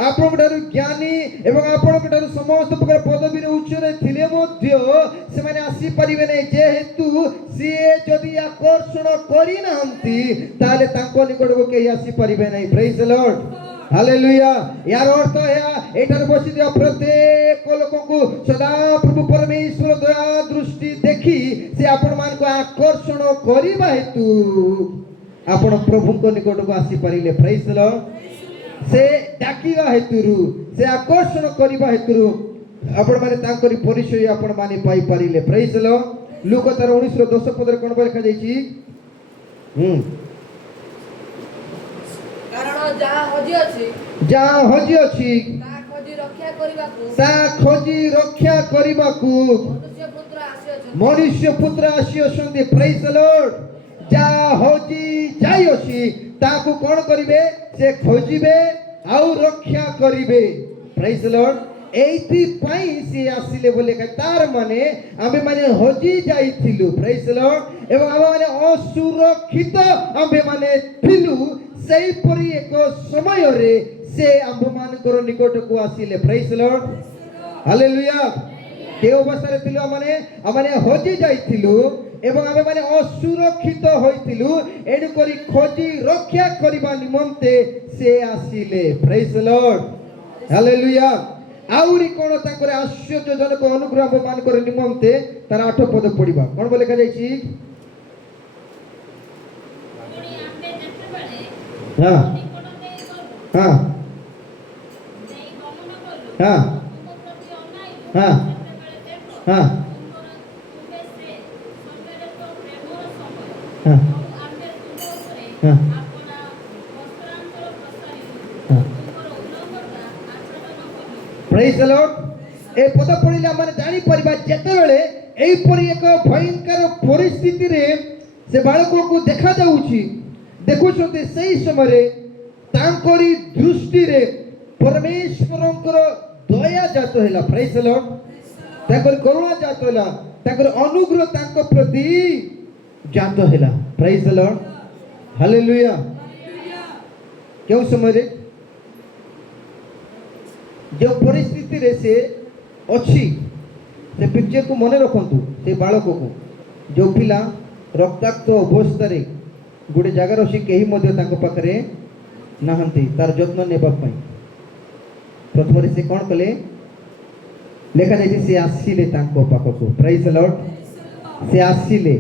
आपनकटारु ज्ञानी एवं आपनकटारु समस्त प्रकार पदवी रे उच्चरे थिले मध्ये से माने आसी परिबे नै जेहेतु सिए जदि आकर्षण करि नांती ताले तांको निकट को केही आसी परिबे नै प्रेज द लॉर्ड हालेलुया यार अर्थ है एटार बसिदिया प्रत्येक लोक को सदा प्रभु परमेश्वर दया दृष्टि देखि से आपन मान को आकर्षण करिबा हेतु आपण प्रभु को निकट को आसी परिले प्रेज द लॉर्ड से डाकिबा हेतुरु से आकर्षण करिबा हेतुरु आपण माने तांकरी परिचय आपण माने पाई परिले प्रेज द लॉर्ड लूका 19 रो 10 पद रे कोन लिखा जाईची कारण जा हजि अछि ता खोजी रक्षा करिबाकू मनुष्य पुत्र आसी अछंती प्रेज द लॉर्ड जा हजि जाई अछि ताकू कोन करिवे से खोजिबे आ रक्षा करिवे प्रेज द लॉर्ड एथि पई से आसीले बोले का तार माने आमे माने हजि जाईथिलु प्रेज द लॉर्ड एवं आमे माने असुरक्षित आमे माने थिलु सेही परी एक समय रे से आम्भमान कर निकट को आसीले प्रेज द लॉर्ड हालेलुया के अवस्था रे थिलु माने हजि जाईथिलु एवं आमे माने असुरक्षित होइथिलु एडु करी खोजी रक्षा करिबा निमंते से आसीले प्रेज द लॉर्ड हालेलुया आउरी कोन ताकर आश्चर्यजनक अनुग्रह मान कर निमंते तार 8 पद पढिबा कोन बोले का जाईछि हां हां हां हां हां प्रेज द लॉर्ड ए पद पढिले हम जानि परिबा जेते बेले एई परी एक भयंकर परिस्थिति रे से बालको को देखा जाउछि देखुछते सही समय रे तांकरी दृष्टि रे परमेश्वरंकर दया जात हैला प्रेज द लॉर्ड तांकर करुणा जात हैला तांकर अनुग्रह तांक प्रति जात हैला प्रेज द लॉर्ड हालेलुया केउ समय रे जो परिस्थिति रे से अछि से पिक्चर को मने रखंतु से बालक को जो पिला रक्ताक्त अवस्था रे गोटे जगार अच्छी कहीं पाखे नहांती तार जत्न नेबा पई प्रथम से कौन कले लेखा जाइए से आसिले तांको पाखको प्रेज द लॉर्ड से आसिले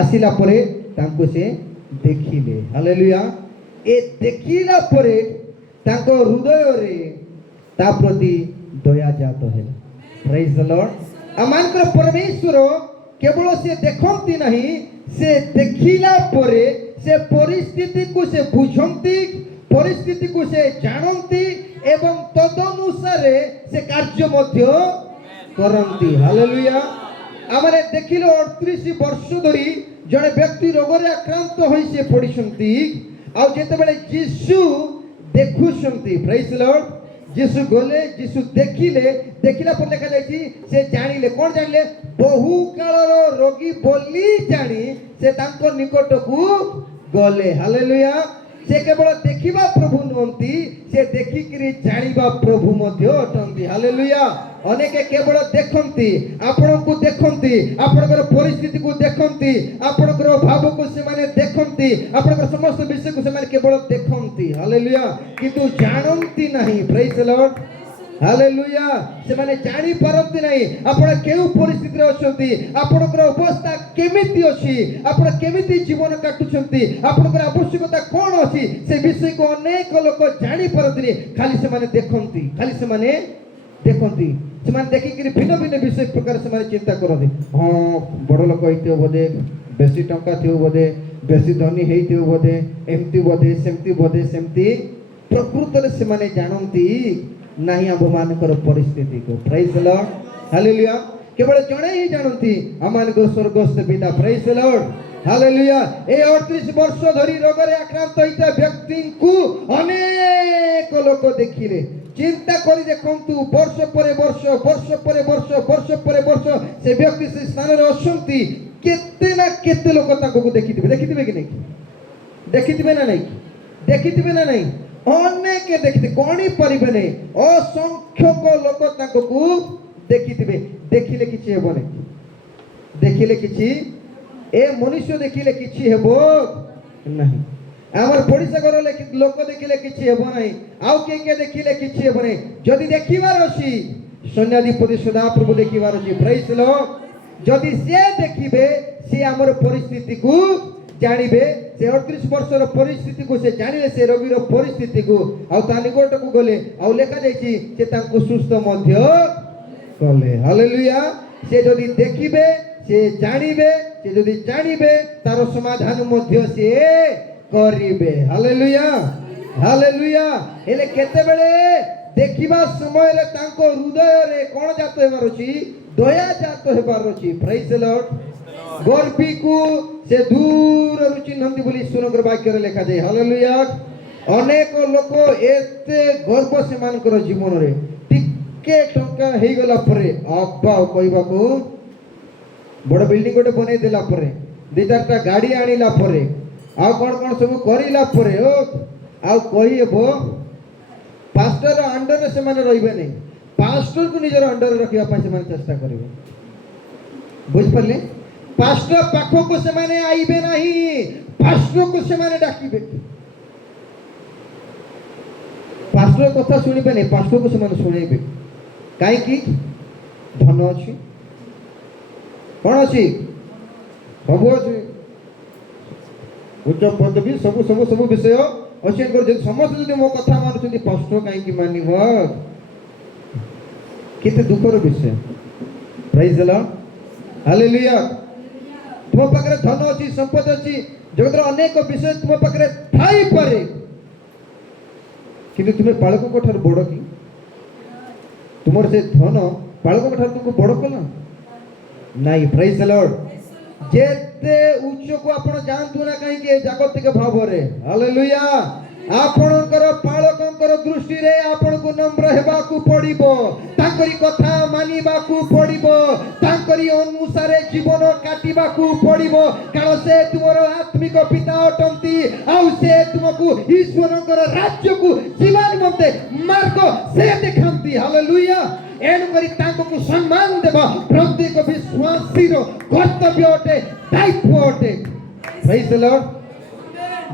आसिला परे तांको से देखिले हालेलुया ए देखिला परे तांको हृदय रे ता प्रति दया जात है प्रेज द लॉर्ड अमानकर परमेश्वर केवल से देखंती नहीं से देखिला परे से परिस्थिति को से बुझंती परिस्थिति को से जानती एवं तदनुसार से कार्य मध्य करंती हालेलुया आमरे देखिलो 38 वर्ष धरी जने व्यक्ति रोग रे आक्रांत होई से पडिसंती आ जेते बेले यीशु देखुसंती प्रेज द लॉर्ड यीशु गले यीशु देखिले देखिला पर लेखा जायछि से जानिले कोन जानिले बहु कालर रोगी बोली जानी से तांको निकटकू गले हालेलुया से केवल देखिबा प्रभु नहंती से देखिकरी जानिबा प्रभु मध्य अटंती हालेलुया अनेके केवल देखंती आपनको देखंती आपनकर परिस्थिति को देखंती आपनकर भाव को से माने देखंती आपनकर समस्त विषय को से माने केवल देखंती हालेलुया किंतु जानंती नहीं प्रेज द लॉर्ड हालेलुया से माने जानि पारंती नहीं आपण केउ परिस्थिति रे अछंती आपनकर अवस्था केमिति अछि आपण केमिति जीवन काटुछंती आपनकर आवश्यकता कोन अछि से विषय को अनेक लोक जानि पारंती खाली से माने देखंती खाली से माने देखंती से माने देखि कि भिन्न भिन्न विषय प्रकार से माने चिंता करथि हां बड़ लोक होइते बोधे बेसी टंका थियो बोधे बेसी धनी हेइथियो बोधे एमती बोधे सेमती प्रकृत रे से माने जानंती नहीं आम मानकर परिस्थिति को प्रेज द लॉर्ड हालेलुया केवल जणे ही जानती आमान को स्वर्गस्थ पिता प्रेज द लॉर्ड हालेलुया ए 38 वर्ष धरी रोग रे आक्रांत होइता व्यक्ति को अनेक लोक देखिले चिंता करी देखंतु वर्ष परे वर्ष से व्यक्ति से स्थान रे अछंती केते ना केते लोक ताको देखिथिबे कि नहीं देखिथिबे ना नहीं अनेक देखिथे गणी परिबे नहीं असंख्यक लोक ताको देखिथिबे देखिले किछि हेबो नहीं देखिले किछि ए मनुष्य देखिले किछि हेबो नहीं हमर पड़िसा घर लोक देखिले किछि हेबो नहीं आउ के देखिले किछि हेबो नहीं जदि देखिबार अछि सैन्याधिपति सदा प्रभु देखिबार अछि प्रेज द लॉर्ड जदि से देखिबे से हमर परिस्थिति को जानिबे से 38 वर्षर परिस्थिति को से जानिले से रोगीर परिस्थिति को आ ता निकट को गले आ लेखा जायछि से तांको सुस्थ मध्य कले हालेलुया से जदि देखिबे से जदि जानिबे तार समाधान मध्य से करिबे हालेलुया हेले केते बेले देखिबा समय ले तांको हृदय रे कोन जात हेबार अछि दया जात हेबार अछि प्रेज द लॉर्ड गर्वी को से दूर चिन्हती बोली ईश्वर वाक्य लेखा जाए हालेलुया अनेक लोक एते गर्व से मानकर जीवन रे टिके टंका हे गला परे अब्बा कहबा को बड़ बिल्डिंग गोटे बनै देला परे दि चारटा गाड़ी आनिला परे आ कोन सब करिला परे ओ आ कहिबो पास्टर अंडर रे से माने रहिबे नहीं पास्टर को निजर अंडर रखिया पय से माने चेष्टा करिवे बुझ परले पास्टर पाखो को से माने आइबे नहीं पास्टर को से माने डाकिबे पास्टर कथा सुनिबे नहीं पास्टर को से माने सुनेबे काई की धन अछि कोन अछि सब अछि उच्च पदवी सब विषय अछि कर जे समस्त जदि मो कथा मानुछथि पास्टर काई की मानिबो केते दुखर विषय प्रेज द लॉर्ड हालेलुया तुम पाखरे धन अछि संपत्ति अछि जगतर अनेक विषय तुम पाखरे थाई पारे किंतु तुमे पालक कोठार बड़ की तुमर से धन पालक कोठार तुमको बड़ कला नाही प्रेज द लॉर्ड जेते उच्च को आपण जानतु ना काहे के जागतिक भाव रे हालेलुया आपणकर पालकंकर दृष्टि रे आपण को नम्र हेबा को पड़िबो तांकरी कथा मानिबा को पड़िबो तांकरी अनुसार जीवन काटिबा को पड़िबो कारण से तुमरो आत्मिक पिता अटंती आ से तुमको ईश्वरकर राज्य को जीवन मते मार्ग से देखांती हालेलुया एनु करी तांको को सम्मान देबा प्रत्येक विश्वासी रो कर्तव्य अटे दायित्व अटे प्रेज द लॉर्ड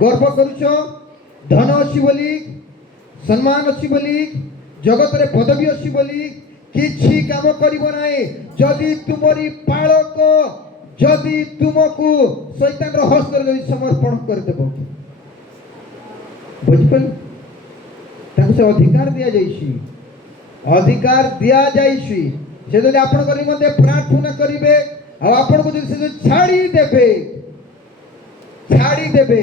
गर्व करूछो धन अछि बोली सम्मान अछि बोली जगत रे पदवी अछि बोली किछि काम करिबो नाही जदि तुमरी पालक जदि तुमको शैतान रो हस्त रे समर्पण कर देबो बुझपल ताको से अधिकार दिया जाइछि से जदि आपण करी मते प्रार्थना करिवे आ आपण को जदि से छाड़ी देबे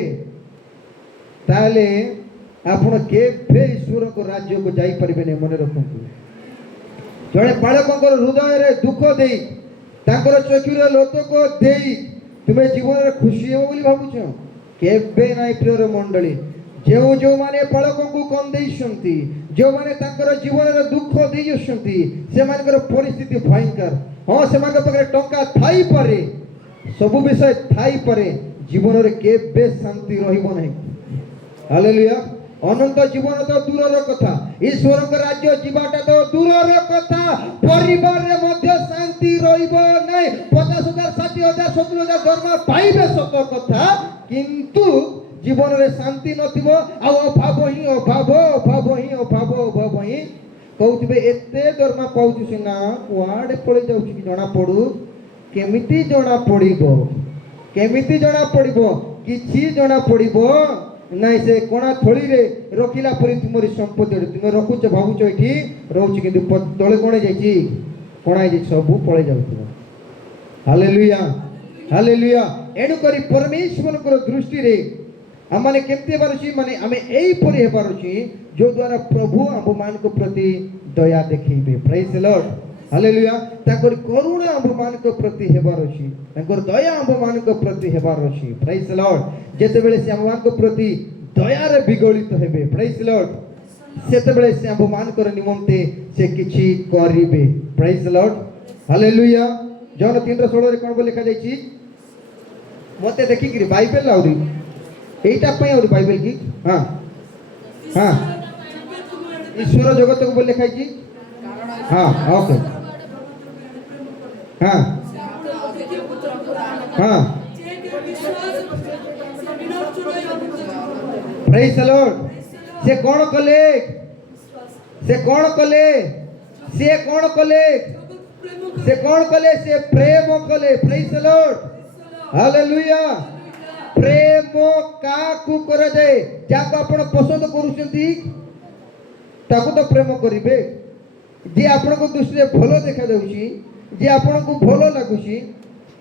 ताले आपण केबे ईश्वर को राज्य को जाई परिबे नै मन रखंतु जणे बालकंकर हृदय रे दुख देई तांकर चोखी रे लोतक देई तुमे जीवन रे खुशी हो बोली भाबुछ केबे नै प्रिय मंडली जो माने बालकों को कम देइछंती जो माने तांकर जीवन रे दुख देइछंती से मानकर परिस्थिति भयंकर हां से मानकर पकरे टंका थाई परे सब विषय थाई परे जीवन रे केबे शांति रहिबो नहीं। हालेलुया। अनंत जीवन तो दूरर कथा ईश्वर का राज्य जीवाटा तो दूरर कथा परिवार रे मध्य शांति रहिबो नहीं। 50,000 60,000 70,000 दरमा पाइबे सत कथा किंतु जीवन रे शांति नथिबो आ अभाव ही अभाव अभाव ही अभाव अभाव ही कहउतबे एते दरमा पाउछु सिना कुआडे पळे जाउछि कि जणा पडु केमिति जणा पडिबो किछि जणा पडिबो नहीं से कोणा थोड़ी रे रखिला परि तुमरी संपत्ति तुम रखुछ भाबुछ एठी रहउछि किंतु तळे कोणे जाइछि कोणा जे सब पळे जाउथिबो। Hallelujah hallelujah. एनु करी परमेश्वर को दृष्टि रे आमाने केमते बारुछि माने आमे एई परि हे बारुछि जो द्वारा प्रभु आम मान को प्रति दया देखैबे। Praise the Lord. हालेलुया। ताकर करुणा आम मान को प्रति हेबार अछि ताकर दया आम मान को प्रति हेबार अछि। Praise the Lord. जेते बेले से आम मान को प्रति दया रे विगलित हेबे प्रेज द लॉर्ड सेते बेले से आम मान को निमंते से किछि करिबे। Praise the Lord. Hallelujah. John 3:16 रे कोन बोल लिखा जायछि मते देखि कि बाइबल लाउरी एटा पय और बाइबल की हां हां ईश्वर जगत को बोल लिखा जायछि हां ओके हां हां प्रेज द लॉर्ड। से कोन कले से प्रेम कले। Praise the Lord. हालेलुया। प्रेम काकू कर जाए जाको आपण पसंद करूछंती ताको तो प्रेम करिवे जे आपण को दृष्टि भलो देखा जाउची जे आपण को भलो लागुची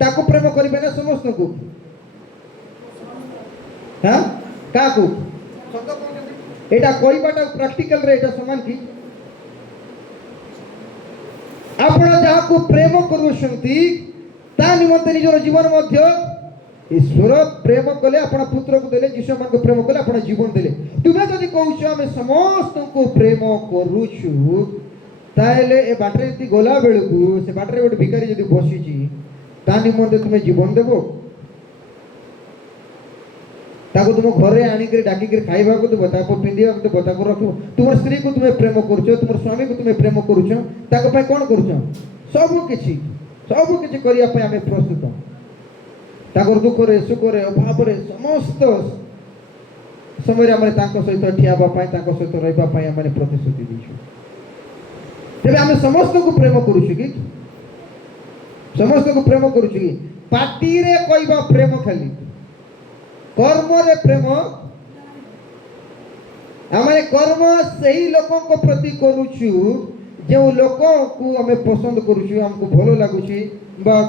ताको प्रेम करिवे ना समस्त को हां काकू शब्द कोन एटा कहिबाटा प्रैक्टिकल रे एटा समान की आपण जाको प्रेम करूछंती ता निमंते निजर जीवन मध्य ईश्वर प्रेम कले अपना पुत्र को देले यीशु मान को प्रेम कले अपना जीवन देले। तुमे जदि कहउछ हम समस्त को प्रेम करूछु ताले ए बाटरे ती गोला बेलकु से बाटरे गोटे भिखारी जदि बसिची ता निमंते तुमे जीवन देबो ताको तुम घरे आनी के डाकी के खाइबा को देबो ताको पिंदिया को देबो ताको रखो तुम स्त्री को तुमे प्रेम करूछ तुम स्वामी को तुमे प्रेम करूछ ताको पय कोन करूछ सब किछि करिया पय हमें प्रस्तुत ताकर दुख रे सुख रे अभाव रे समस्त समय हमरे ताको सहित ठियाबा पाई ताको सहित रहबा पाई हमरे प्रतिश्रुति दिछु। तबे हम समस्त को प्रेम करूछु कि समस्त को प्रेम करूछु कि पाटी रे कहबा प्रेम खाली कर्म रे प्रेम हमरे कर्म सही लोगों को प्रति करूछु जो लोगों को हमें पसंद करूछु हमको भलो लागुछि बा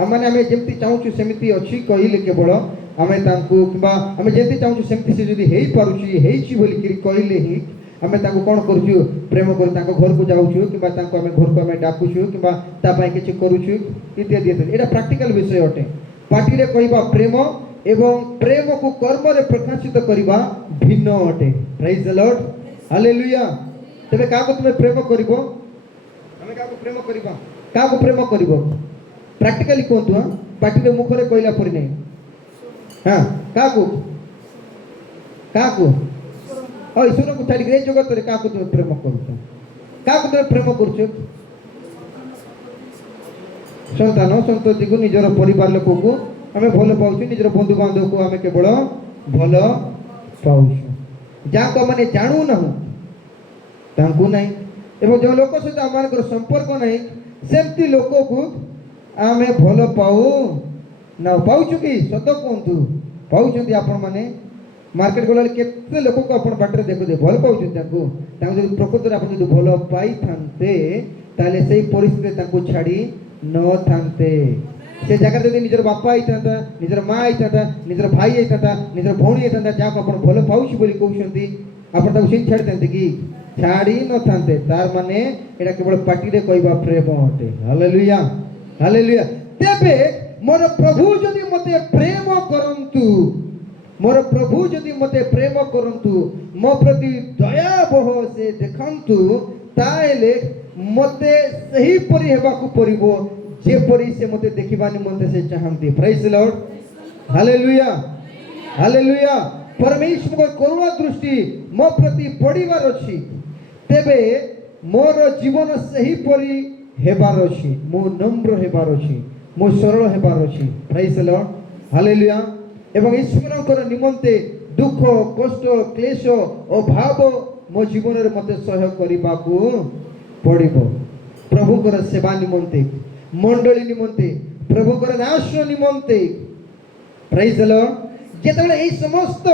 आमे आमे जेमती चाहूछु सेमिति अछि कहिले केवल आमे तांको किबा आमे जेती चाहूछु सेमिति से जदी हेई पारुछि हेइछि बोली कि कहिले ही आमे तांको कोन करूछु प्रेम करू तांको घर को जाउछु किबा तांको आमे घर को आमे डाकुछु किबा ता पय किछि करूछु इत्यादि इत्यादि एटा प्रैक्टिकल विषय अटे। पाटी रे कहबा प्रेम एवं प्रेम को कर्म रे प्रकाशित करबा भिन्न अटे। Praise the Lord. हालेलुया। तबे काको तुमे प्रेम करिवो आमे काको प्रेम करबा काको प्रेम करिवो प्रैक्टिकली कोंतु हां पाटी रे मुख रे कहला परि नै हां काको ओ ईश्वर को छाडी ग्रे जगत रे काको तुम प्रेम करूछ काको तुम प्रेम करूछ संतान संतति को निजर परिवार लोक को हमें भलो पाउछु निजर बंधु बांधव को हमें केवल भलो पाउछु जाको माने जानू न तांको नै एवं जो लोक सहित आमानकर संपर्क नै सेमती लोक को आमे भलो पाऊ ना पाउछु कि सत कोंतु पाउछंती आपण माने मार्केट गले केते लोक को आपण बाटरे देखो दे भलो पाउछु ताको ताको जदि प्रकृति रे आपण जदि भलो पाई थांते ताले सेही परिस्थिति ताको छाडी न थांते से जगह जदि निजर बापा आई थांता निजर मां आई थांता निजर भाई आई थांता निजर भौणी आई थांता जाको आपण भलो पाउछु बोली कहउछंती आपण ताको सिन छाडी थांते कि छाडी न थांते तार माने एटा केवल पाटी रे कहबा प्रेम होते। Hallelujah hallelujah. तेबे मोर प्रभु जदि मते प्रेम करंतु मोर प्रभु जदि मते प्रेम करंतु मो प्रति दयाबह से देखंतु ताहेले मते सही परि हेबाकू पड़िबो जे परि से मते देखिबा निमंते से चाहंती। Praise the Lord, hallelujah hallelujah. परमेश्वर करुणा दृष्टि मो प्रति पड़िबार अछि तेबे मोर जीवन सही परि हेबार अछि, मो नम्र हेबार अछि, मो सरल हेबार अछि। Praise the Lord, hallelujah. एवं ईश्वरकर निमंते दुख कष्ट क्लेश अभाव मो जीवन रे मते सह करिबाकू पड़िबो। प्रभुकर सेवा निमंते, मंडली निमंते, प्रभुकर नाश निमंते। Praise the Lord. जेतबेले एई समस्त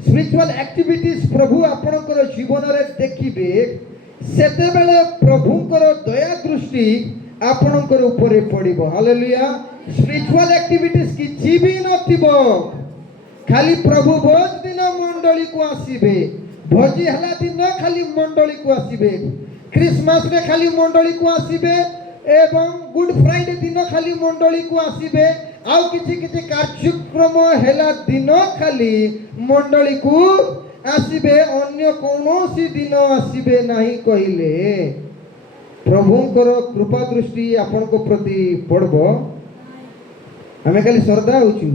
स्पिरिचुअल एक्टिविटीज प्रभु आपनकर जीवन रे देखिबे सेतेबेले प्रभुकर दया दृष्टि आपनकर ऊपर पड़िबो। हालेलुया। स्पिरिचुअल एक्टिविटीज किछि भी नथिबो, खाली प्रभु भोज दिन मंडली को आसीबे, भोजी हला दिन खाली मंडली को आसीबे, क्रिसमस रे खाली मंडली को आसीबे एवं गुड फ्राइडे दिन खाली मंडली को आसीबे, आउ किछि किछि कार्यक्रम हेला दिन खाली मंडली को आसीबे, अन्य कौनसी दिन आसीबे नहीं कहिले प्रभुଙ୍କର कृपा दृष्टि आपनको प्रति पड़बो। हमें खाली श्रद्धा होछु,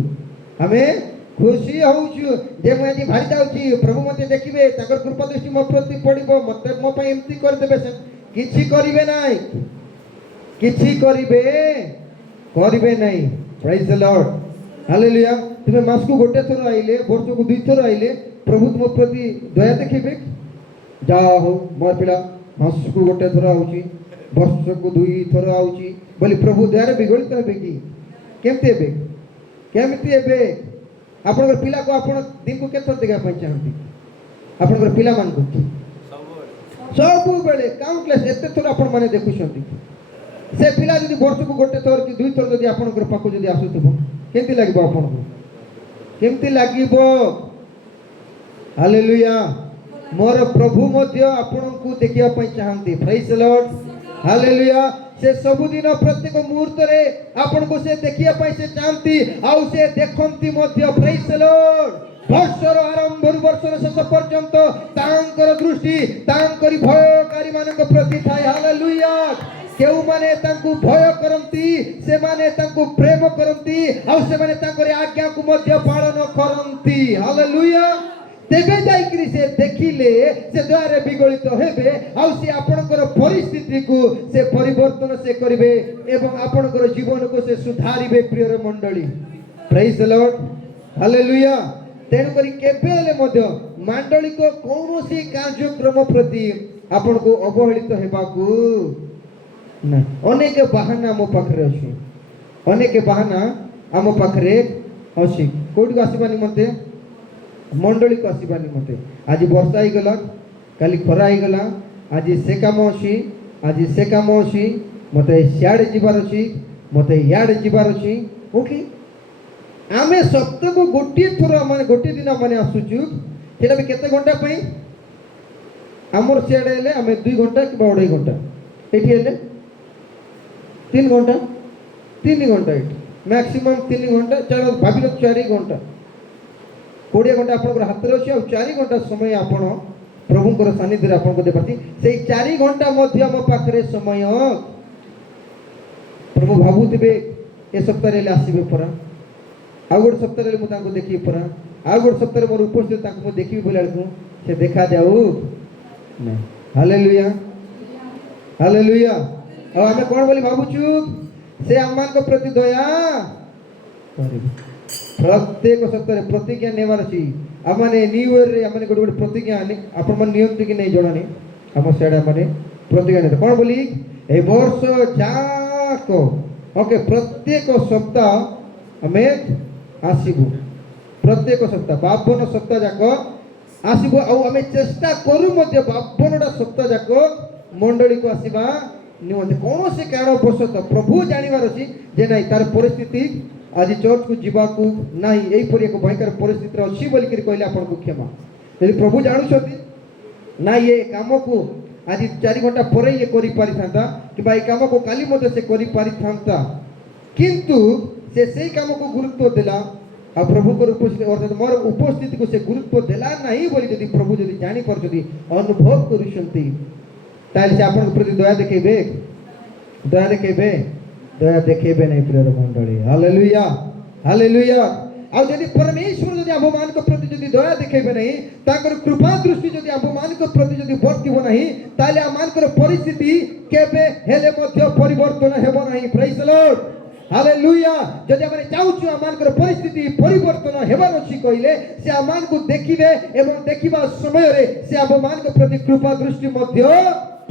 हमें खुशी होछु जे मैं आज भारी जाउची प्रभु मते देखिबे ताकर कृपा दृष्टि मो प्रति पड़िबो, मते मो पय एम्ति कर देबे, किछि करिवे नाही, किछि करिवे नाही। Praise the Lord, hallelujah. तुमे मास को गोटे थोर आइले, वर्ष को दुई थोर आइले, प्रभु तुम प्रति दया देखिबे। जा हो मोर पिला मास को गोटे थोर आउची, वर्ष को दुई थोर आउची बोली प्रभु दयारे बिगड़ित हेबे कि केमति हेबे, केमति हेबे? आपनकर पिला को आपण दिन को केथर देखा पय चाहंती? आपनकर पिला मान को सब बेले काउंटलेस एते थोर आपण माने देखुछंती। से पिला जदि वर्ष को गोटे थोर कि दुई थोर जदि आपनकर पाखो जदि आसुथबो केमति लागबो आपनको? केमति लागिबो? हालेलुया। मोर प्रभु मध्य आपनको देखिया पय चाहंती। Praise the Lord, hallelujah. से सब दिन प्रत्येक मुहूर्त रे आपनको से देखिया पय से चाहंती आउ से देखंती मध्य। Praise the Lord. वर्षर आरंभ वर्षर शेष पर्यंत तांकर दृष्टि तांकरी भयकारी मानक प्रति थाए। हालेलुया। केउ माने तांकु भय करंती, से माने तांकु प्रेम करंती आउ से माने तांकर आज्ञा को मध्य पालन करंती। हालेलुया। तेबे जाइकरी से देखिले से द्वारे विगलित हेबे आउ से आपनकर परिस्थिति को से परिवर्तन से करिवे एवं आपनकर जीवन को से सुधारिवे। प्रिय मंडली, प्रेज द लॉर्ड, हालेलुया। तेणु करी केबेले मध्य मंडली को कौनसी कार्यक्रम प्रति आपनको अवहेलित हेबाकू ना। अनेक बहाना मो पाखरे अछि, अनेक बहाना आम पाखरे अछि कोठी को आसीबा निमंते, मंडली को आसीबा निमंते। आज वर्षा ही गला, काली खरा ही गला, आज से काम अछि, आज से काम अछि, मते सियाड़े जिबार अछि, मते याड़े जिबार अछि। ओके आमे सप्ताह को गोटी थोर माने गोटी दिन माने आसुचु सेटा भी केते घंटा पई हमर सियाड़े हेले आमे 2 घंटा कि 2.5 घंटा, एठी हेले 3 घंटा, 3 घंटा एठी मैक्सिमम 3 घंटा, चलो भाबिलो 4 घंटा, 20 घंटा आपनकर हाथ रे अछि आ 4 घंटा समय आपण प्रभुଙ୍କର सानिध्य आपण को देबाती। सेई 4 घंटा मध्य हम पाखरे समय प्रभु भाबुथिबे ए सप्ताह रे आसीबे परा, आ गोटे सप्ताह रे मु तांको देखि परा, आ गोटे सप्ताह रे मोर उपस्थित तांको मु देखि बोला को से देखा जाऊ नै। Hallelujah, hallelujah. आ हमें कोन बोली भाबुछु से अम्मान को प्रति दया करिबे। प्रत्येक सप्ताह रे प्रतिज्ञा नेवार अछि। आमाने न्यू ईयर रे आमाने गोटे गोटे प्रतिज्ञा आनी आपण मन नियम कि नै जणानी हम सेडा माने प्रतिज्ञा नै कोन बोली ए वर्ष जाको ओके प्रत्येक सप्ताह हमें आसीबु, प्रत्येक सप्ताह 52 सप्ताह जाको आसीबु आ हमें चेष्टा करू मध्य 52टा सप्ताह जाको मंडली को आसीबा निमंते। कौन से कारण बसत प्रभु जानिबार अछि जे नै तार परिस्थिति आज चर्च को जीवाकू नहीं यही पर एक भयंकर परिस्थिति अच्छी बोल कर कहले आपन को क्षमा। यदि प्रभु जानू छथि ना ये काम को आज 4 घंटा पर ये करि पारि थांता कि भाई काम को काली मते से करि पारि थांता, किंतु से काम को गुरुत्व देला आ प्रभु को उपस्थिति अर्थात मोर उपस्थिति को से गुरुत्व देला नहीं बोली यदि प्रभु यदि जानी पर यदि अनुभव करूछंती ताले से आपन प्रति दया देखेबे दया देखेबे नहीं प्रिय मंडली हालेलुया हालेलुया आ यदि परमेश्वर यदि आम मान प्रति यदि दया देखेबे नहीं ताकर कृपा दृष्टि यदि आम मान प्रति यदि वर्तिबो नहीं ताले आम मान परिस्थिति केबे हेले मध्य परिवर्तन हेबो नहीं प्रेज द लॉर्ड हालेलुया जदि आमे चाहूछु आमानकर परिस्थिति परिवर्तन हेबार अछि कहिले से आमान को देखिबे एवं देखिबा समय रे से आमान को प्रति कृपा दृष्टि मध्य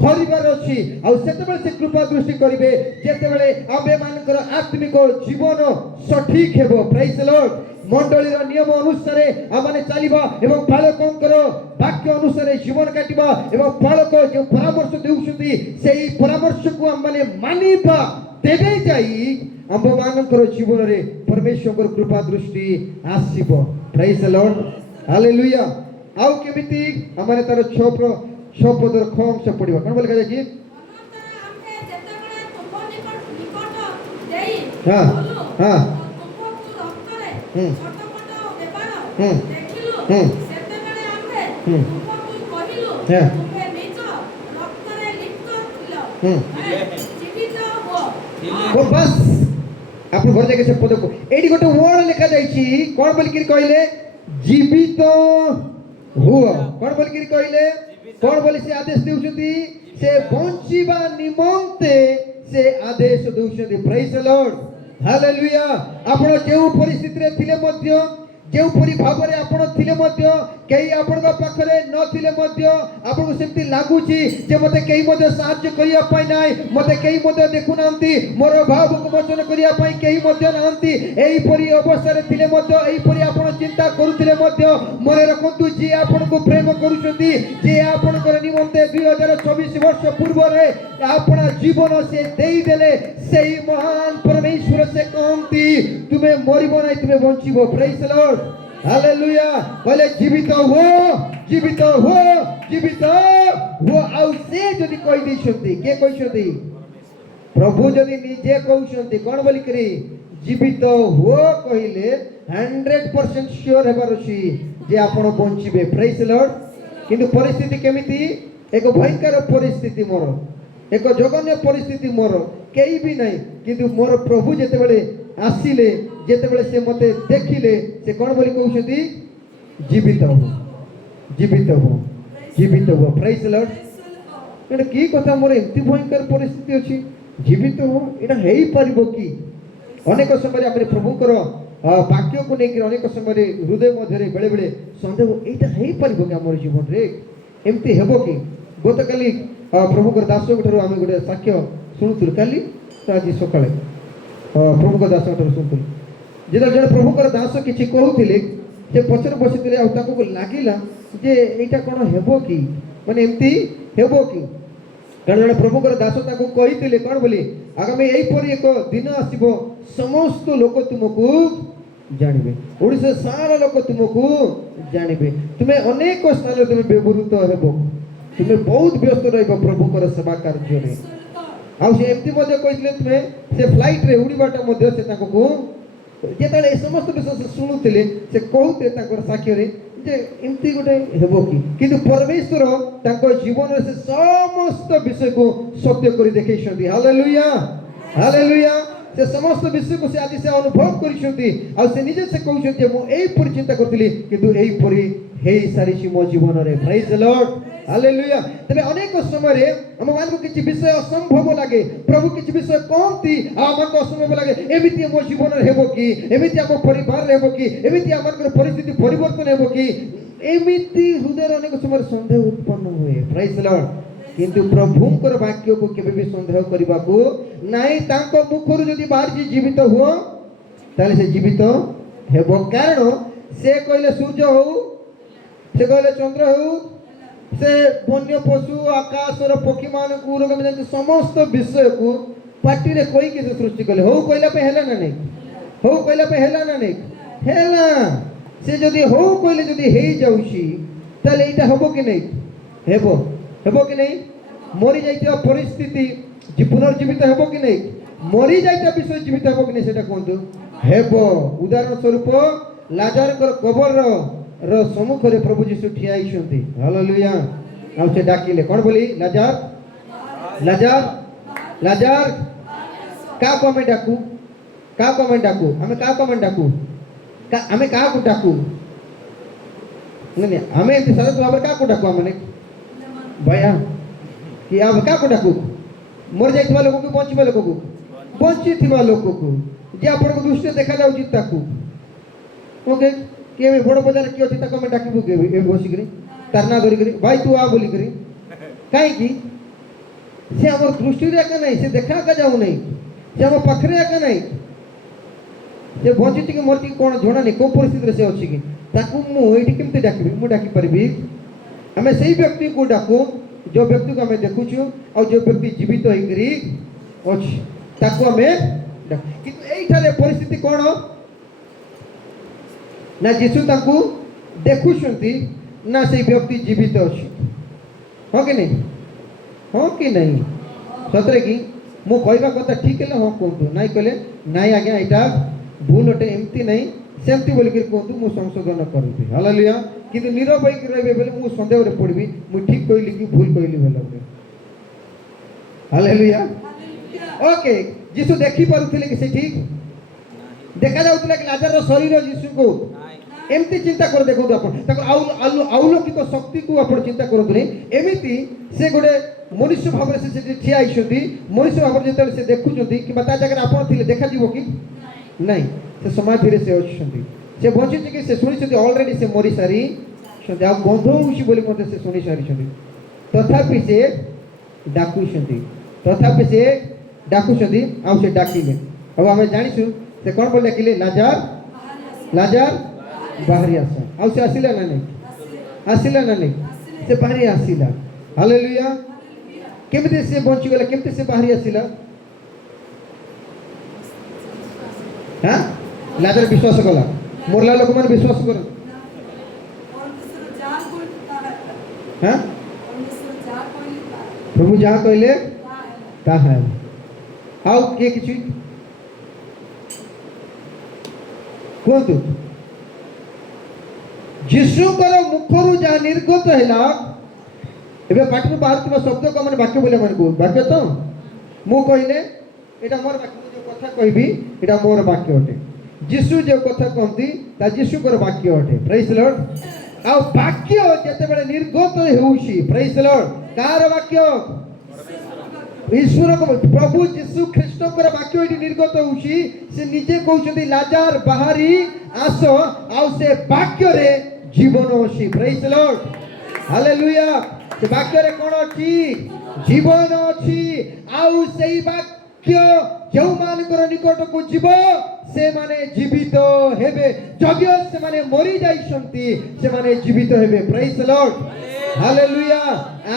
करिबार अछि आ सेतेबेले से कृपा दृष्टि करिवे जेतेबेले आमे मानकर आत्मिक जीवन सठिक हेबो प्रेज द लॉर्ड मंडली रो नियम अनुसार आमाने चलिबा एवं पालकंकर वाक्य अनुसार जीवन काटिबा एवं पालक जो परामर्श देउछथि सेही परामर्श को आमाने मानिबा तेबे जाई आम मानकर जीवन रे परमेश्वर कृपा दृष्टि आसीबो प्रेज द लॉर्ड हालेलुया आउ केमिति हमरे तार 6 पदर खम से पडिबा कोन बोल का जी हां हां वो बस आप घर जाके से पद को एडी गोटे वर्ड लिखा जाईची कोन बोल कि कहले जीवित हुआ कोन बोल कि कहले कोन बोली से आदेश देउछथि से बंचीबा निमंते से आदेश देउछथि प्रेज द लॉर्ड हालेलुया आपण जेउ परिस्थिति रे थिले मध्य जेउ परि भाबरे आपण थिले मध्य केही आपण पाखरे न थिले मध्य आपण सेमति लागुची जे मते केही मध्य सहाय्य करिया पाई नाही मते केही मध्य देखु नांती मोर भाव को वचन करिया पाई केही मध्य नांती एही परि अवस्था रे थिले मध्य एही परि आपण चिंता करूथिले मध्य मने रखंतु जे आपण को प्रेम करूछथि जे आपण कर निमंते 2024 वर्ष पूर्व रे आपण जीवन से देई देले सेही महान परमेश्वर से कहंती तुमे मरिबो नाही तुमे बंचिबो प्रेज द लॉर्ड हालेलुया बोले जीवित हो जीवित हो जीवित हो आउ से जदि कहि दैछथि के कहिछथि प्रभु जदि निजे कहउछथि कोन बोली करी जीवित हो कहिले 100% श्योर हेबार अछि जे आपण बंचिबे प्रेज द लॉर्ड किंतु परिस्थिति केमिति एक भयंकर परिस्थिति मोर एक जघन्य परिस्थिति मोर केही भी नहीं किंतु मोर प्रभु जेतेबेले आसिले जेतेबेले से मते देखिले से कोन बोली कहउछथि जीवित हो जीवित हो जीवित हो प्रेज द लॉर्ड एटा की कथा मोर एंती भयंकर परिस्थिति अछि जीवित हो एटा हेई परिबो की अनेक समय हमरे प्रभुकर वाक्य को नेकी अनेक समय हृदय मध्यरे बेले बेले संदेह एटा हेई परिबो की हमर जीवन रे एमती हेबो की गतकाली प्रभुकर दासक ठरो आमे गोटे साक्ष्य सुनुथुल काली आज सकाळे प्रभुकर दासक ठरो सुनुथुल जेदा जण प्रभुकर दास किछि कहउथिले से पछर बसिथिले आ ताको को लागिला जे एटा कोन हेबो की माने एमती हेबो की कारण जण प्रभुकर दास ताको कहिथिले कोन बोली आगामी एई परि एक दिन आसीबो समस्त लोक तुमको जानिबे ओडिसा सारा लोक तुमको जानिबे तुमे अनेक स्थान तुमे व्यवहृत हेबो तुमे बहुत व्यस्त रहबो प्रभुकर सेवा कार्य रे आ से एमती मध्ये कहिथिले तुमे से फ्लाइट रे उडीबाटा मध्ये से ताको को जेतले समस्त विषय से सुनुथिले से कहउते ताकर साक्ष्य रे जे एमती गोटे हेबो की किंतु परमेश्वर ताको जीवन रे से समस्त विषय को सत्य करी देखैछथि हालेलुया हालेलुया से समस्त विषय को से आदि से अनुभव करिछथि आ से निजे से कहउछथि मो एई परि चिंता करथिली किंतु एई परि हेई सारिछि मो जीवन रे प्रेज द लॉर्ड हालेलुया तबे अनेक समय रे हम मान को किछि विषय असंभव लागे प्रभु किछि विषय कहंती आ मन को असंभव लागे एमिति मो जीवन रे हेबो की एमिति हम परिवार रे हेबो की एमिति हमर परिस्थिति परिवर्तन हेबो की एमिति हृदय रे अनेक समय संदेह उत्पन्न हुए प्रेज द लॉर्ड किंतु प्रभुकर वाक्य को केबे भी संदेह करबा को नाही तांको मुखरु जदि बाहर जी जीवित हुआ ताले से जीवित हेबो कारण से कहले सूर्य हो से कहले चंद्र हो से वन्य पशु आकाश और पक्षी मान को रोग में समस्त विषय को पार्टी रे कोई के सृष्टि कले हो कहला पे हेला ना नहीं हो कहला पे हेला ना नहीं हेला से जदि हो कहले जदि हेई जाउची ताले एटा हबो कि नहीं हेबो हेबो कि नहीं मरी जाइता परिस्थिति जी पुनर्जीवित हेबो कि नहीं मरी जाइता विषय जीवित हेबो कि नहीं सेटा कोंतु हेबो उदाहरण स्वरूप लाजार कबर रो सम्मुख रे प्रभु यीशु ठिया आइछंती हालेलुया आउ से डाकिले कोन बोली लाजार लाजार लाजार का को हमें डाकू का को हमें डाकू हमें का को हमें डाकू का हमें का को डाकू नहीं हमें इतनी सारा तो का को डाकू हमने भैया कि अब का को डाकू मर जाइथिबा लोक को बंचिबा लोक को बंचिथिबा लोक को जे आपण को दृष्टि देखा जाउची ताकू ओके के बड़ बजार की अछि ताको में डाकिबू के ए बसी करी तरना करी करी भाई तू आ बोली करी काई की से हमर दृष्टि रे का नहीं से देखा का जाऊ नहीं से हम पखरे का नहीं से बंचिति के मरती कोन जणा नहीं को परिस्थिति रे से अछि की ताकू मु एठी केमते डाकिबी मु डाकी परबी हमें सही व्यक्ति को डाकू जो व्यक्ति को हमें देखुछु और जो व्यक्ति जीवित होई करी अछि ताकू हमें किंतु एई थारे परिस्थिति कोन ना जीसु ताकू देखुछंती ना से व्यक्ति जीवित अछि हो कि नहीं सतरे की मु कहबा कथा ठीक है हो कोंतु नाही कहले नाही आज्ञा एटा भूल अटे एमती नहीं सेमती बोल के कोंतु मु संशोधन करबी हालेलुया किंतु नीरव होई के रहबे बोले मु संदेह रे पड़बी मु ठीक कहली कि भूल कहली बोले हालेलुया ओके जीसु देखि पारुथिले कि से ठीक देखा जाउतले कि लाजर रो शरीर जीसु को एमती चिंता कर देखो आपण ताको अलौकिक शक्ति को आपण चिंता करतुनी एमिति से गोटे मनुष्य भाव से ठिया आइछंती मनुष्य भाव जेतले से देखुचंती कि बता जगह आपण थिले देखा जीवो कि नहीं से समाधि रे से अछंती से बंचित कि से सुनिछंती ऑलरेडी से मरि सारी छंती आ गंध होउछि बोली मते से सुनि सारी छंती तथापि से डाकुछंती तथापि से डाकुछंती आ से डाकिले अब हमें जानिछु से कोन बोल डाकिले लाजार लाजार बाहरी आसा आउ से आसिला ना नहीं से बाहरी आसिला हालेलुया केमते से बंची गेला केमते से बाहरी आसिला हां लाजर विश्वास कला मोरला लोक मन विश्वास कर हां प्रभु जा कहले ता है आउ के किछि कोंतु जीशुकर मुखरु जा निर्गत हैला एबे पाठनु बाहर शब्द को मन वाक्य बोले मन को वाक्य तो मु कहले एटा मोर वाक्य जो कथा कहबी एटा मोर वाक्य अटे जीशु जो कथा कहंती ता जीशुकर वाक्य अटे प्रेज लॉर्ड आ वाक्य जते बेले निर्गत हेउची प्रेज लॉर्ड कार वाक्य ईश्वर को प्रभु जीशु ख्रीष्ट कर वाक्य एटी निर्गत होउची से निजे कहउछंती लाजार बाहरी आसो आ से वाक्य रे जीवन अछि प्रेज लॉर्ड हालेलुया से वाक्य रे कोन अछि जीवन अछि आउ सेही वाक्य जो मानकर निकट को जीव से माने जीवित हेबे जदियो से माने मरि जाइसंती से माने जीवित हेबे प्रेज लॉर्ड हालेलुया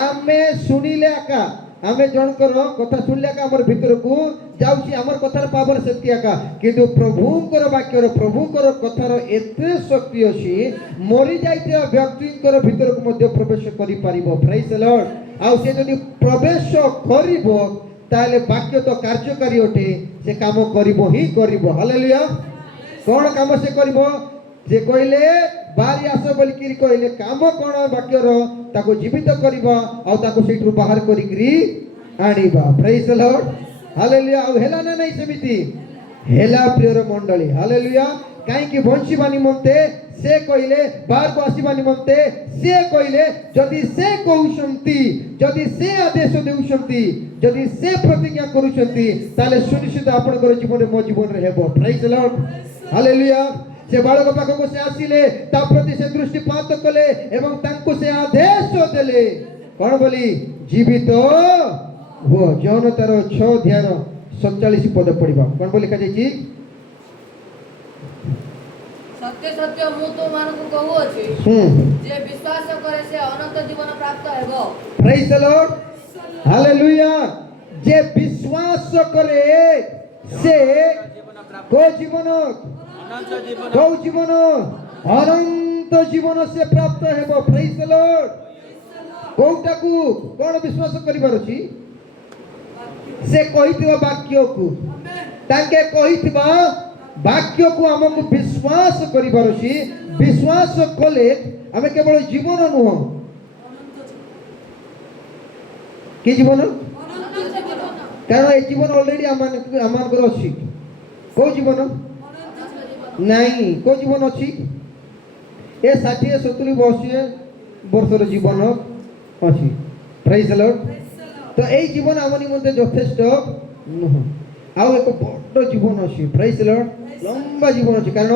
आमे सुनिले आका आमे जनकर कथा सुनले का हमर भीतर को जाउची हमर कथार पावर शक्ति का किंतु प्रभुकर वाक्यर प्रभुकर कथार एते शक्ति अछि मरि जाइते व्यक्तिकर भीतर को मध्य प्रवेश करि परिबो प्रेज लॉर्ड आ से जदी प्रवेश करिवो ताले वाक्य तो कार्यकारी अटे से काम करिवो ही करिवो हालेलुया कोन काम से करिवो जे कहले बारी आसो बोल कि कहले काम कोन वाक्यर ताको जीवित करिवो आ ताको सेठु बाहर करिकरी आनिबा प्रेज लॉर्ड हालेलुया आ हेला ना नहीं समिति हेला प्रियर मंडली हालेलुया काई कि बंचिबा निमंते से कहले बाहर को आसीबा निमंते से कहले जदि से कहउछंती जदि से आदेश देउछंती जदि से प्रतिज्ञा करूछंती ताले सुनिश्चित आपनकर जीवन रे मो जीवन रे हेबो प्रेज लॉर्ड हालेलुया से बालक पाख को से आसिले ता प्रति से दृष्टिपात कले एवं तांको से आदेश देले कोन बोली जीवित हो जौन तार 6 अध्याय 47 पद पढ़िबा कोन बोली का जाई सत्य सत्य मु तो मानकु कहू अछि जे विश्वास करे से अनंत जीवन प्राप्त हेबो प्रेज द लॉर्ड हालेलुया जे विश्वास करे से को जीवन को जीवन अनंत जीवन से प्राप्त हेबो प्रेज द लॉर्ड कोटा को कोन विश्वास करिबार अछि से कहितबा वाक्य को ताके कहितबा वाक्य को आमको विश्वास करिबार अछि विश्वास कले आमे केवल जीवन नुह कि जीवन कारण ए जीवन ऑलरेडी आमान अछि को जीवन नहीं को जीवन अछि ए 60-70 वर्षर जीवन अछि प्रेज द लॉर्ड तो ए जीवन आम निमंते यथेष्ट नुह आउ एक बड़ जीवन अछि प्रेज द लॉर्ड लंबा जीवन अछि कारण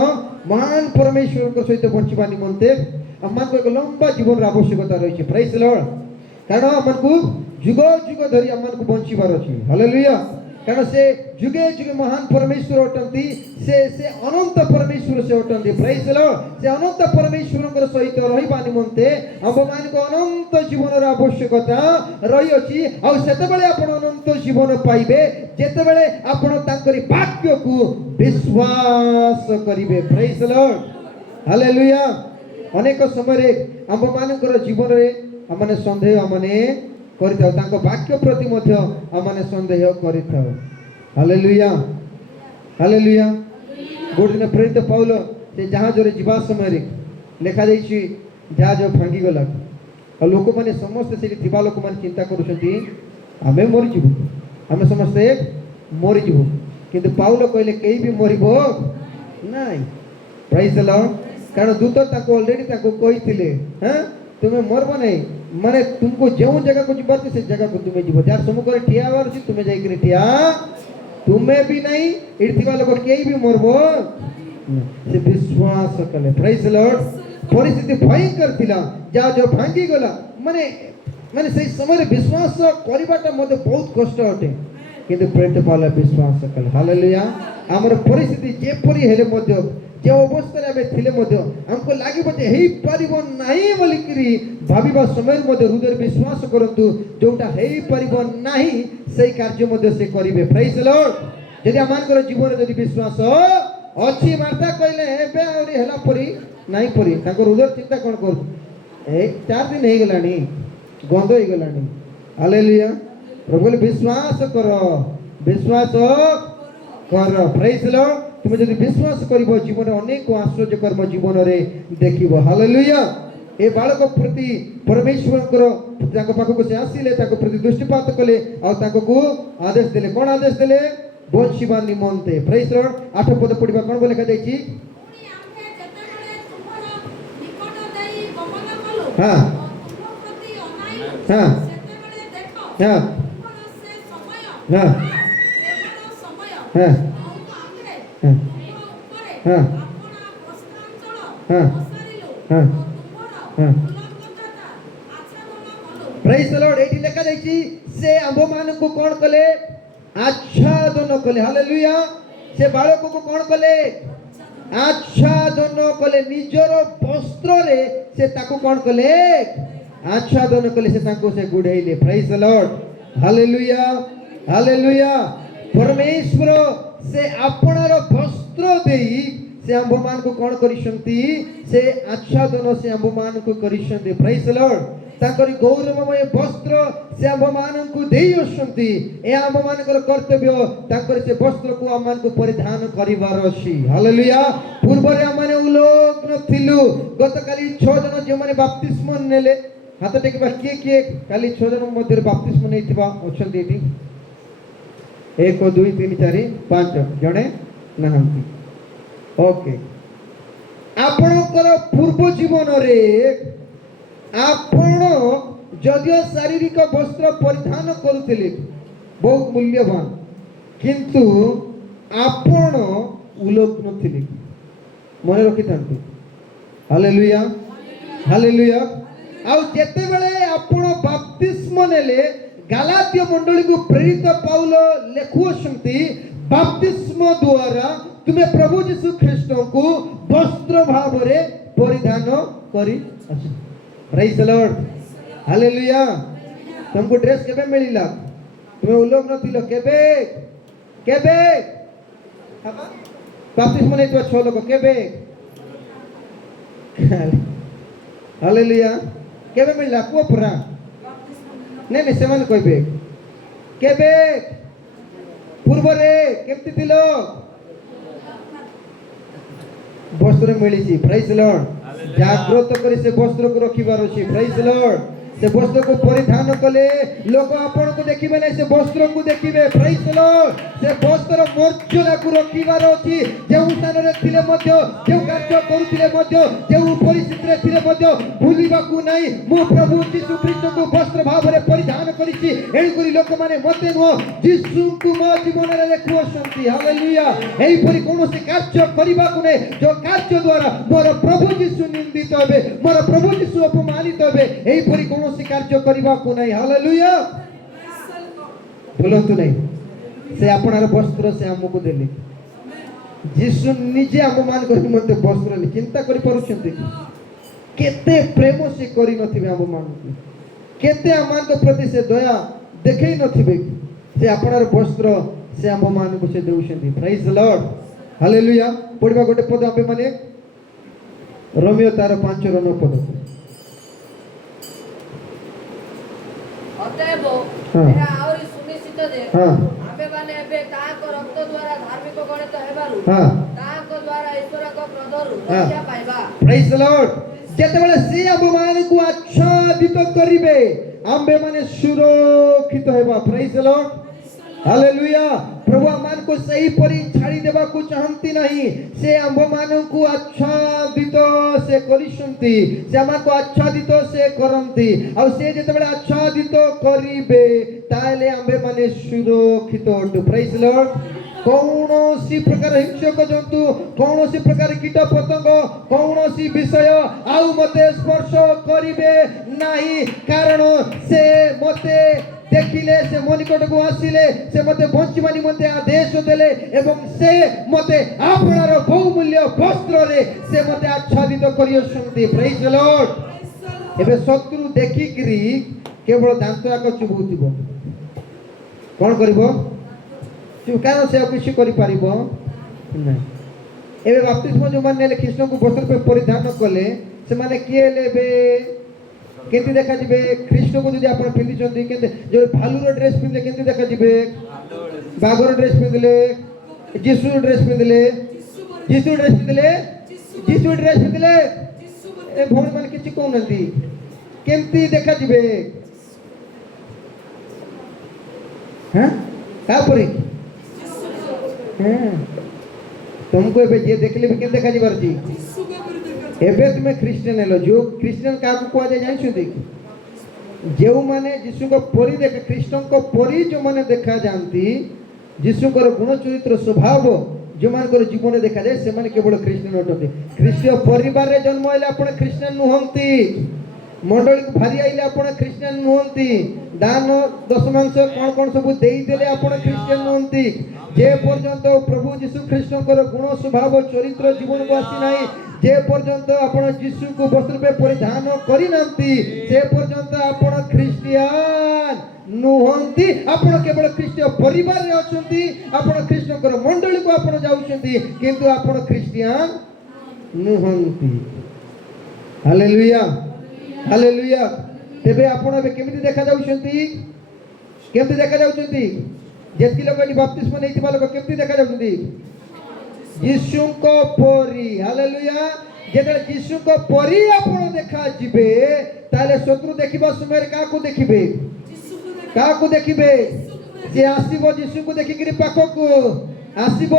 महान परमेश्वर को सहित बंचिबा निमंते हमन को एक लंबा जीवन आवश्यकता रही प्रेज द लॉर्ड कारण हमन को जुग जुग धरि हमन को बंचिबार अछि हालेलुया कारण से जुगे जुगे महान परमेश्वर अटंती से अनंत परमेश्वर से अटंती प्रेज द लॉर्ड से अनंत परमेश्वर सहित रहिबा निमंते हममान को अनंत जीवन आवश्यकता रही अछि और सेते बेले आपण अनंत जीवन पाइबे जेते बेले आपण तांकरी वाक्य को विश्वास करिवे प्रेज द लॉर्ड हालेलुया अनेक समय रे हममान जीवन रे हमने संदेह हमने करिथाउ तांको वाक्य प्रति मध्य हमने संदेह करिथाउ हालेलुया हालेलुया गोट दिन प्रेरित पौल से जहाज रे जीवा समय रे लेखा जाइछि जहाज भांगी गला और लोक माने समस्त से थिबा लोक माने चिंता करूछंती आमे मरि जीवु आमे समस्त मरि जीवु किंतु पौल कहले केही भी मरिबो नाही प्रेज द लॉर्ड कारण दूत ताको ऑलरेडी ताको कहिथिले हैं तुम्हें मरबो नहीं माने तुमको जो जगह को जीवार से जगह को तुम्हें जीव जार समुखरे ठिया हवार छी तुम्हें जाई करे ठिया तुम्हें भी नहीं इर्थिबा लोग केही भी मरबो से विश्वास कले प्रेज द लॉर्ड परिस्थिति भयंकर थिला जा जो भांगी गला माने माने से समय विश्वास करिबाटा मते बहुत कष्ट अटे किंतु प्रेरित पौल विश्वास कले हालेलुया हमर परिस्थिति जे परि हेले मध्य जे अवस्था रे थिले मध्य हमको लागिबो जे हेई परिबो नाही बोली करी भाबिबा समय मध्य हृदय विश्वास करंतु जोटा हेई परिबो नाही सेई कार्य मध्य से करिवे प्रेज द लॉर्ड यदि हमनकर जीवन रे यदि विश्वास अछि मार्था कहले एबे औरी हला परी नाही परी ताको हृदय चिंता कोन कर ए 4 दिन हे गलानी गंध हे गलानी हालेलुया प्रभु विश्वास करो विश्वास कर प्रेज द लॉर्ड तुम जदि विश्वास करिबो जीवन अनेक आश्चर्य कर्म जीवन रे देखिबो हालेलुया ए बालक प्रति परमेश्वर को ताको पाखो से आसीले ताको प्रति दृष्टिपात कले आ ताको को आदेश देले कोन आदेश देले बंचिबा निमंते प्रेज द लॉर्ड 8 पद पढिबा कोन बोले लिखा जायछि हां हां हां हां हां हां हां हां प्रेज द लॉर्ड एटी लेखा जायछि से आंभ मान को कोन कले आच्छादन कले हालेलुया से बालक को कोन कले आच्छादन कले निजर वस्त्र रे से ताको कोन कले आच्छादन कले से ताको से गुडैले praise the Lord hallelujah hallelujah परमेश्वर से आपणार वस्त्र देई से आंभमान को कोन करिसंती से आच्छादन से आंभमान को करिसंती प्रेज द लॉर्ड ताकरी गौरवमय वस्त्र से आंभमान को देई असंती ए आंभमान कर कर्तव्य ताकरी से वस्त्र को आमान को परिधान करिवार अछि हालेलुया पूर्व रे आमाने उलोक न थिलु गतकाली 6 जन जे माने बपतिस्मा नेले हाथ टेकबा के काली 6 जन मध्ये बपतिस्मा नेथिबा अछंती एठी 1 2 3 4 5 जणे नहंती ओके आपणकर पूर्व जीवन रे आपण जदियो शारीरिक वस्त्र परिधान करुथिले बहुत मूल्यवान किंतु आपण उलोक नथिले मन रखि थांतु हालेलुया हालेलुया आ जेते बेले आपण बपतिस्मा नेले गालात्य मंडली को प्रेरित पौल लेखुअछंती बपतिस्मा द्वारा तुम्हें प्रभु यीशु ख्रीष्ट को वस्त्र भाव रे परिधान करी अछि प्रेज द लॉर्ड हालेलुया तुमको ड्रेस केबे मिलिला तुम्हें उलोक नथिलो केबे केबे बपतिस्मा नै तो 6 लोक केबे हालेलुया केबे मिलिला को परा नहीं सेमान कहबे केबे पूर्व रे केमति थिलो ବସ୍ତ୍ର ମିଳିଛି। Prize Lord. ଜାଗ୍ରତ କରି ସେ ବସ୍ତ୍ରକୁ ରଖିବାର ଅଛି। Prize Lord. ସେ ବସ୍ତ୍ରକୁ ପରିଧାନ କଲେ ଲୋକ ଆପଣଙ୍କୁ ଦେଖିବେ ନାହିଁ, ସେ ବସ୍ତ୍ରକୁ ଦେଖିବେ। Prize Lord. ସେ ବସ୍ତ୍ର ମର୍ଯ୍ୟାଦାକୁ ରଖିବାର ଅଛି। ଯେଉଁ ସ୍ଥାନରେ ଥିଲେ ମଧ୍ୟ, ଯେଉଁ କାର୍ଯ୍ୟ କରୁଥିଲେ ମଧ୍ୟ, ଯେଉଁ ପରିସ୍ଥିତିରେ ଥିଲେ ମଧ୍ୟ ଭୁଲିବାକୁ ନାହିଁ। ମୁଁ ପ୍ରଭୁ ଯୀଶୁ ଖ୍ରୀଷ୍ଟଙ୍କୁ ବସ୍ତ୍ର ଭାବରେ ପରିଧାନ କରିଛି। ଏଣୁକରି ଲୋକମାନେ ମୋତେ ନୁହଁ, ଯୀଶୁଙ୍କୁ ମୋ ଜୀବନରେ ଦେଖୁଅଛନ୍ତି। ହାଲେଲୁୟା। ଏହିପରି କୌଣସି କାର୍ଯ୍ୟ କରିବାକୁ ନାହିଁ ଯେଉଁ କାର୍ଯ୍ୟ ଦ୍ୱାରା ମୋର ପ୍ରଭୁ ଯୀଶୁ ନିନ୍ଦିତ ହେବେ, ମୋର ପ୍ରଭୁ ଯୀଶୁ ଅପମାନିତ ହେବେ। ଏହିପରି କୌଣସି କାର୍ଯ୍ୟ କରିବାକୁ ନାହିଁ। ହାଲେଲୁୟା। ଭୁଲନ୍ତୁ ନାହିଁ, ସେ ଆପଣାର ବସ୍ତ୍ର ସେ ଆମକୁ ଦେଲେ। ଯୀଶୁ ନିଜେ ଆମମାନଙ୍କ ନିମନ୍ତେ ବସ୍ତ୍ର ନେଲେ। ଚିନ୍ତା କରିପାରୁଛନ୍ତି କେତେ ପ୍ରେମ ସେ କରିନଥିବେ ଆମମାନଙ୍କୁ, କେତେ ଆମମାନଙ୍କ ପ୍ରତି ସେ ଦୟା ଦେଖେଇ ନଥିବେ। ସେ ଆପଣାର ବସ୍ତ୍ର ସେ ଆମମାନଙ୍କୁ ସେ ଦେଉଛନ୍ତି। Prize Lord. ହାଲେଲୁୟା। ପଢିବା ଗୋଟେ ପଦ ଆମେ ମାନେ ରୋମିଓ ତାର 5:9 ପଦ। ଅତଏବ ହଁ। ଏହା ଆହୁରି ସୁନିଶ୍ଚିତ ଯେ ହଁ। ଆମ୍ଭେମାନେ ଏବେ ତାହାଙ୍କ ରକ୍ତ ଦ୍ୱାରା ଧାର୍ମିକ ଗଣିତ ହେବାରୁ ହଁ। ତାହାଙ୍କ ଦ୍ୱାରା ଈଶ୍ୱରଙ୍କ କ୍ରୋଧରୁ ହଁ। ରକ୍ଷା ପାଇବା। Prize Lord. ଯେତେବେଳେ ସେ ଆମମାନଙ୍କୁ ଆଚ୍ଛାଦିତ କରିବେ ଆମ୍ଭେମାନେ ସୁରକ୍ଷିତ ହେବା। Prize Lord. ହାଲେଲୁୟା। ପ୍ରଭୁ ଆମମାନଙ୍କୁ ସେହିପରି ଛାଡ଼ି ଦେବାକୁ ଚାହାନ୍ତି ନାହିଁ। ସେ ଆମ୍ଭମାନଙ୍କୁ ଆଚ୍ଛାଦିତ ସେ କରିଛନ୍ତି, ସେ ଆମକୁ ଆଚ୍ଛାଦିତ ସେ କରନ୍ତି। ଆଉ ସେ ଯେତେବେଳେ ଆଚ୍ଛାଦିତ କରିବେ ତାହେଲେ ଆମ୍ଭେମାନେ ସୁରକ୍ଷିତ ଅଟୁ। Prize Lord. କୌଣସି ପ୍ରକାର ହିଂସକ ଜନ୍ତୁ, କୌଣସି ପ୍ରକାର କୀଟ ପତଙ୍ଗ, କୌଣସି ବିଷୟ ଆଉ ମତେ ସ୍ପର୍ଶ କରିବେ ନାହିଁ। କାରଣ ସେ ମତେ ଦେଖିଲେ, ସେ ମୋ ନିକଟକୁ ଆସିଲେ, ସେ ମତେ ବଞ୍ଚିବା ନିମନ୍ତେ ଆଦେଶ ଦେଲେ ଏବଂ ସେ ମତେ ଆପଣାର ବହୁମୂଲ୍ୟ ବସ୍ତ୍ରରେ ସେ ମତେ ଆଚ୍ଛାଦିତ କରିଅଛନ୍ତି। ପ୍ରେଜ୍ ଦ ଲର୍ଡ। ଏବେ ଶତ୍ରୁ ଦେଖିକିରି କେବଳ ଦାନ୍ତ ଯାକ ଚୁଭଉଥିବ। କ'ଣ କରିବ? କାରଣ ସେ ଆଉ କିଛି କରିପାରିବ ନାହିଁ। ଏବେ ବାପ୍ତିସ୍ମ ଯେଉଁମାନେ ନେଲେ, ଖ୍ରୀଷ୍ଟଙ୍କୁ ବସ୍ତ୍ର ପରିଧାନ କଲେ, ସେମାନେ କିଏ ହେଲେ? ଏବେ କେମିତି ଦେଖାଯିବେ? ଖ୍ରୀଷ୍ଟକୁ ଯଦି ଆପଣ ପିନ୍ଧିଛନ୍ତି, କେମିତି ଯେଉଁ ଭାଲୁର ଡ୍ରେସ୍ ପିନ୍ଧିଲେ କେମିତି ଦେଖାଯିବେ? ବାଘର ଡ୍ରେସ୍ ପିନ୍ଧିଲେ, ଯୀଶୁ ଡ୍ରେସ୍ ପିନ୍ଧିଲେ, ଯୀଶୁ ଡ୍ରେସ୍ ପିନ୍ଧିଲେ, ଯୀଶୁ ଡ୍ରେସ୍ ପିନ୍ଧିଲେ, ଏ ଭଉଣୀମାନେ କିଛି କହୁନାହାନ୍ତି, କେମିତି ଦେଖାଯିବେ? ହଁ, ତାପରେ तुमको एबे जे देखले भी के देखा जिबार छी। एबे तुमे क्रिश्चियन हेलो। जो क्रिश्चियन काकू को जाय जानछुती, जेउ माने यीशु को परि देख, ख्रीष्टन को परि जो माने देखा जानती, यीशु को गुण चरित्र स्वभाव जो मान को जीवन देखा जाए, से माने केवल क्रिश्चियन होतते। ख्रीष्टीय परिवार रे जन्म हेले आपण क्रिश्चियन नुहंती, मंडली को भारी आइले आपण क्रिश्चियन नुहंती, दान दशमांश कोन कोन सब देई देले आपण क्रिश्चियन नुहंती। जे पर्यंत प्रभु यीशु ख्रीष्टकर गुण स्वभाव चरित्र जीवन को आसी नाही, जे पर्यंत आपण यीशु को वस्त्र पे परिधान करि नांती, से पर्यंत आपण क्रिश्चियन नुहंती। आपण केवल ख्रीष्टीय परिवार रे अछंती, आपण ख्रीष्टकर मंडली को आपण जाउछंती, किंतु आपण क्रिश्चियन नुहंती। Hallelujah, hallelujah. तेबे आपण अब केमिति देखा जाउछंती? केमिति देखा जाउछंती? जेति लोक एटी बपतिस्मा नेइतिबा लोक केमिति देखा जाउछंती? यीशु को परी। हालेलुया। जेते यीशु को परी आपण देखा जिबे, ताले शत्रु देखिबा समय काको देखिबे? काको देखिबे? जे आसीबो यीशु को देखिकरी पाखको आसीबो,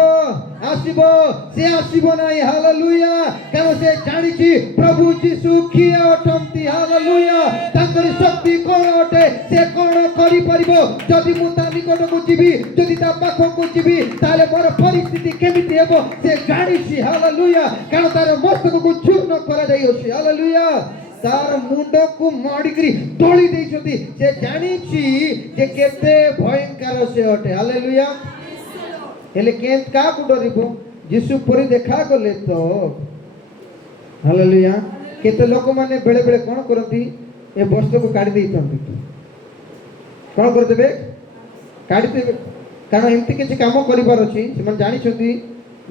आसीबो, से आसीबो नाही। हालेलुया। कारण से जानिछि प्रभु यीशु किए अटंती। हालेलुया। तांकरी शक्ति कोन अटे, से कोन करि परिबो? जदि मु ता निकट को जिबि, जदि ता पाख को जिबि, ताले मोर परिस्थिति केमिति हेबो से जानिछि। हालेलुया। कारण तार मस्तक को चूर्ण करा जाई अछि। हालेलुया। तार मुंड को माडिकरी तोली देइछथि, से जानिछि जे केते भयंकर से अटे। हालेलुया। हेले केंत का को डरिबो? यीशु परि देखा गले तो। हालेलुया। केते लोक माने बेले बेले कोन करंती? ए वस्त्र को काढी देइथंती। कोन कर देबे? काढी देबे। कारण एमती किछि काम करिबार अछि, से जानि छथि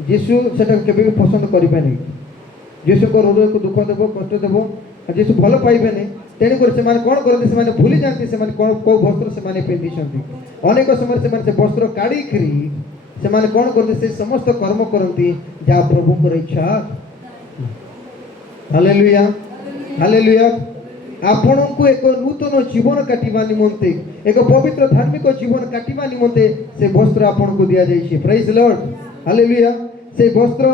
यीशु सेटा केबे भी पसंद करिबे नै। यीशु को हृदय को दुख देबो, कष्ट देबो, यीशु भलो पाइबे नै। तेणु कर से माने कोन करंती? से माने भूली जानती से माने कोन को वस्त्र से माने पिंधि छथि। अनेक समय से माने से वस्त्र काढी खरी से माने कोन करते? से समस्त कर्म करती जहाँ प्रभु को इच्छा हालेलुया हालेलुया आपणको एक नूतन जीवन काटिबा निमंते एक पवित्र धार्मिक जीवन काटिबा निमंते से वस्त्र आपणको दिया जाइछे प्रेज लॉर्ड हालेलुया से वस्त्र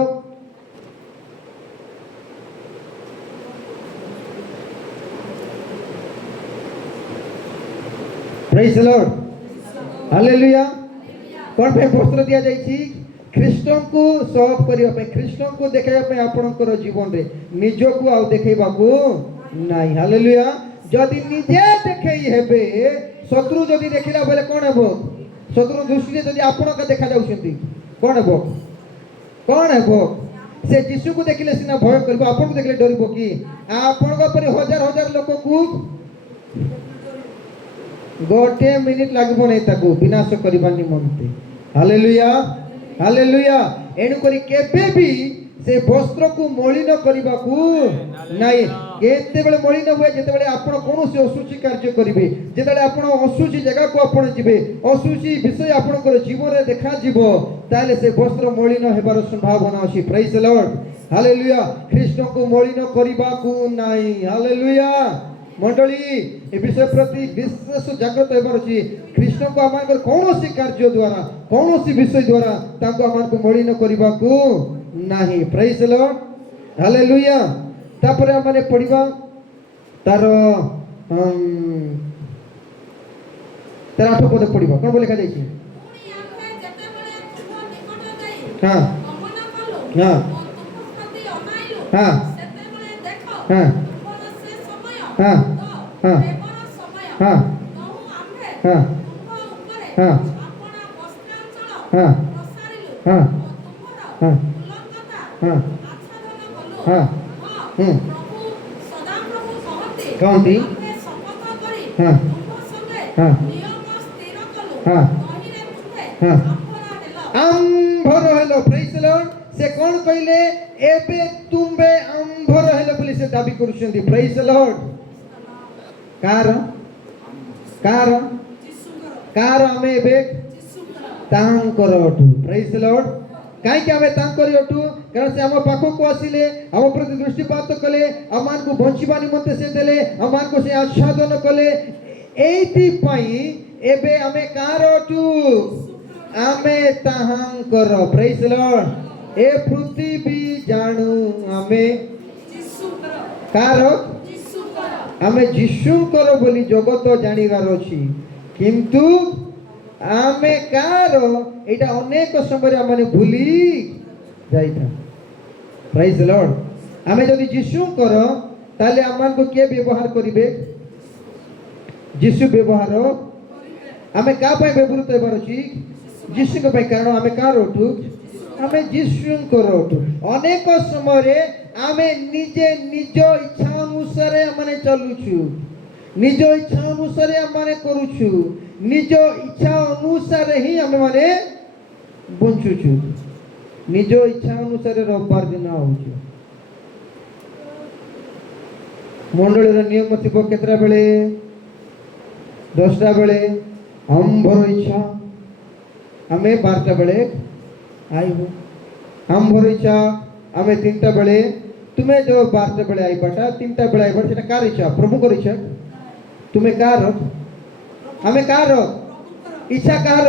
प्रेज लॉर्ड हालेलुया कोन पे वस्त्र दिया जाइछि ख्रीष्टन को सर्व करिया पे ख्रीष्टन को देखाइया पे आपणकर जीवन रे निजो को आ देखाइबा को नाही हालेलुया जदि निजे देखै हेबे शत्रु जदि देखिला बेले कोन हेबो शत्रु दृष्टि जदि आपण का देखा जाउछंती कोन हेबो से यीशु को देखिले सिना भय करबो आपण को देखिले डरिबो की आपण को पर हजार हजार लोक को गोटे मिनिट लागबो नै ताको विनाश करबा निमंते हालेलुया हालेलुया एनु करी केबे भी से वस्त्र को मलिन करबा को नाही केते बेले मलिन हुए जेते बेले आपण कोनोसी असुचि कार्य करिवे जेते बेले आपण असुचि जगह को आपण जिवे असुचि विषय आपण कर जीवन रे देखा जीवो ताले से वस्त्र मलिन हेबार संभावना अछि प्रेज लॉर्ड हालेलुया कृष्ण को मलिन करबा को नाही हालेलुया मंडली ए विषय प्रति विशेष जागृत हेबार अछि कृष्ण को आमान कौनसी कार्य द्वारा कौनसी विषय द्वारा ताको आमान को मलिन करबा को नाही प्रेज लॉर्ड हालेलुया तापरे माने पढिबा तार तार 8 पद पढिबा कोन बोले का जाई छी हां हां हां हां हां हां हां हां हां हां हां हां हां हां कहती हां हां हां हां आंभर हेलो प्रेज लॉर्ड से कोन कहले एबे तुमबे आंभर हेलो बोली से दाबी करूछंती प्रेज लॉर्ड कार कार कार हमें एबे तांकर अटू प्रेज लॉर्ड काई के हमें तांकर अटू कारण से हम पाखो को आसिले हम प्रति दृष्टिपात कले अमान को बंचिबा निमंते से देले अमान को से आच्छादन कले एथि पई एबे हमें कार अटू हमें तांकर प्रेज लॉर्ड ए पृथ्वी जानू हमें कार आमे जीशुकर बोली जगत जानिबार अछि किंतु आमे कार एटा अनेक समय आमे भूली जाइथा प्रेज लॉर्ड आमे जदि जीशुकर ताले आमान को के व्यवहार करिवे जीशु व्यवहार आमे का पय व्यवहार हेबार अछि जीशु के पय कारण आमे कार उठू आमे जीशुकर उठू अनेक समय रे आमे निजे निज इच्छा अनुसार आमे चलुछु निज इच्छा अनुसार आमे करूछु निज इच्छा अनुसार ही आमे माने बंचुछु निज इच्छा अनुसार रविवार दिन आउछु मंडली रो नियम थिबो केतरा बेले 10टा बेले आंभर इच्छा आमे 12टा बेले आइबो आंभर इच्छा आमे 3टा बेले तुम्हें जो 12टा बेले आई बाटा 3टा बेले आई बाटा सेटा कार इच्छा प्रभु कर इच्छा तुम्हें कार हमें कार इच्छा कार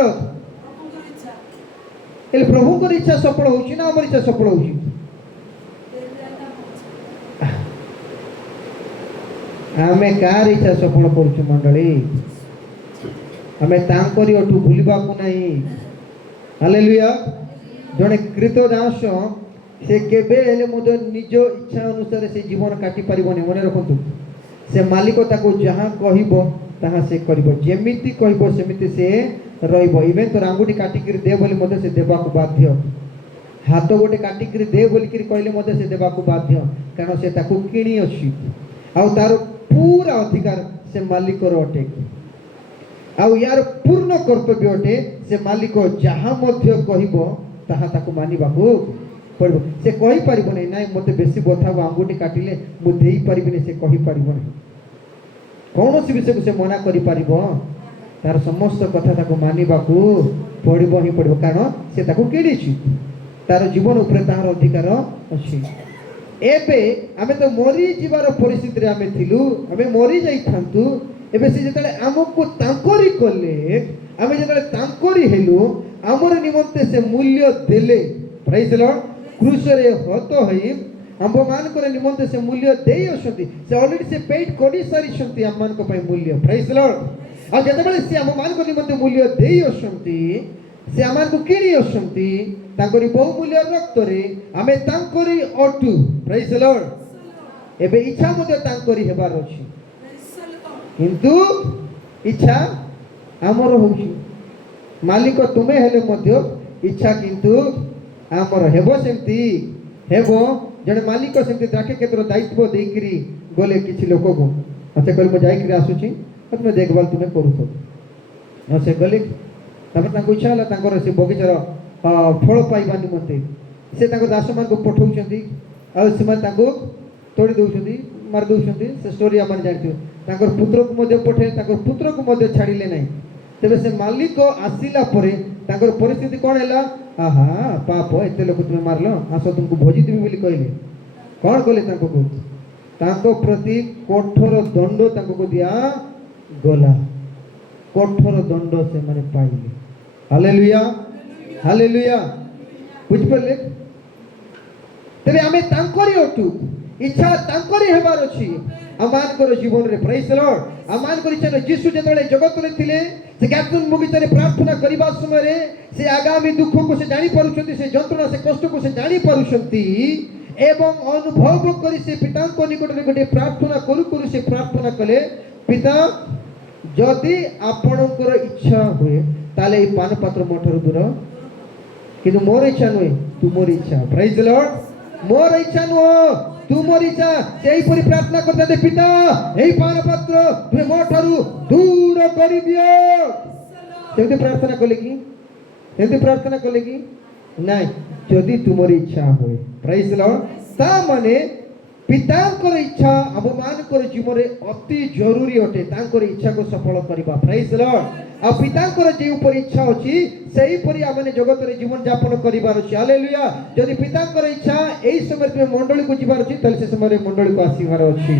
एले प्रभु कर इच्छा सफल होची ना हमर इच्छा सफल होची हमें कार इच्छा सफल करूछु मंडली हमें तांकरी अटू भूलिबा को नहीं हालेलुया जने कृतदास से केबे हेले मो निज इच्छा अनुसार से जीवन काटी पारिबनी मने रखंतु से मालिक ताको जहां कहिबो तहां से करिबो जेमिति कहिबो सेमिति से रहइबो इवेन तो रांगुटी काटी कर दे बोली मते से देबा को बाध्य हाथ गोटे काटी कर दे बोली कर कहले मते से देबा को बाध्य कारण से ताको किणी अछि आ तार पूरा अधिकार से मालिक रो अटे आ यार पूर्ण कर्तव्य अटे से मालिक जहां मध्य कहिबो ताहा ताको मानिबा को पड़ो से कहि परिबो नै नै मते बेसी बथा आंगुटी काटिले मु देई परिबिने से कहि परिबो नै कोनोसी विषय को से मना करि परिबो तार समस्त कथा ताको मानिबा को पड़िबो ही पड़िबो कारण से ताको केडी छी तार जीवन ऊपर तार अधिकार अछि एबे आमे तो मरी जीवार परिस्थिति रे आमे थिलु आमे मरी जाई थांतु एबे से जेतले हमको तांकोरी करले आमे जेतले तांकोरी हेलु हमर निमंते से मूल्य देले प्रेज द लॉर्ड क्रूस रे हतो हई हम मान करे निमंते से मूल्य देई असंती से ऑलरेडी से पेड कोडी सारी संती हम मान को पई मूल्य प्रेज द लॉर्ड आ जेतबेले से हम मान को निमंते मूल्य देई असंती से आमान को किणी असंती तांकरी बहु मूल्य रक्त रे आमे तांकरी अटू प्रेज द लॉर्ड एबे इच्छा मते तांकरी हेबार अछि किंतु इच्छा हमर होउछि मालिक तुमे हेले मध्य इच्छा किंतु हमर हेबो सेमती हेबो जने मालिक सेमती ताके केतर दायित्व देइकरी गले किछि लोक को अच्छा कल म जाइकरी आसुछि तुमे देखभाल तुमे करू तो से गले तब ताको इच्छा हला तांकर से बगीचार फल पाइबा निमंते से ताको दास मान को पठौछंती आ से ताको तोड़ी दउछंती मार दउछंती से स्टोरी आमान जानथि ताकर पुत्र को मध्य पठे ताकर पुत्र को मध्य छाड़िले नाही तेबे से मालिक आसिला परे ताकर परिस्थिति कोन हैला आहा पाप एते लोक तुमे मारलो आसो तुमको भोजी देबी बोली कहले कोन कहले ताको को ताको प्रति कठोर दंड ताको को दिया गला कठोर दंड से माने पाइले हालेलुया हालेलुया बुझ परले तेबे आमे तांकरी अटू इच्छा तांकरी हेबार अछि आमान कर जीवन रे प्रेज द लॉर्ड आमान कर इच्छा यीशु जेतले जगत रे थिले से गातुन बगीचा रे प्रार्थना करिबा समय रे से आगामी दुख को से जानि पारुछंती से जंत्रणा से कष्ट को से जानि पारुछंती एवं अनुभव करी से पिता को निकट रे गोटे प्रार्थना करू करू से प्रार्थना कले पिता जदि आपणकर इच्छा हुए ताले ई पान पात्र मोठर दूर किंतु मोर इच्छा नुहे तुमर इच्छा प्रेज द लॉर्ड मोर इच्छा नुह तुमर इच्छा सेही परि प्रार्थना करता दे पिता एही पान पात्र तुमे मोठरू दूर करि दियो सेमति प्रार्थना कले की सेमति प्रार्थना कले की नाही जदि तुमर इच्छा होय प्रेज द लॉर्ड ता माने पितांकर इच्छा हम मानकर जीवन में अति जरूरी अटे तांकर इच्छा को सफल करबा प्रेज द लॉर्ड आ पितांकर जे ऊपर इच्छा अछि सेही परि आमने जगत रे जीवन यापन करिबार अछि हालेलुया जदि पितांकर इच्छा एही समय में मंडली को जीवार अछि तले से समय मंडली को आसीबार अछि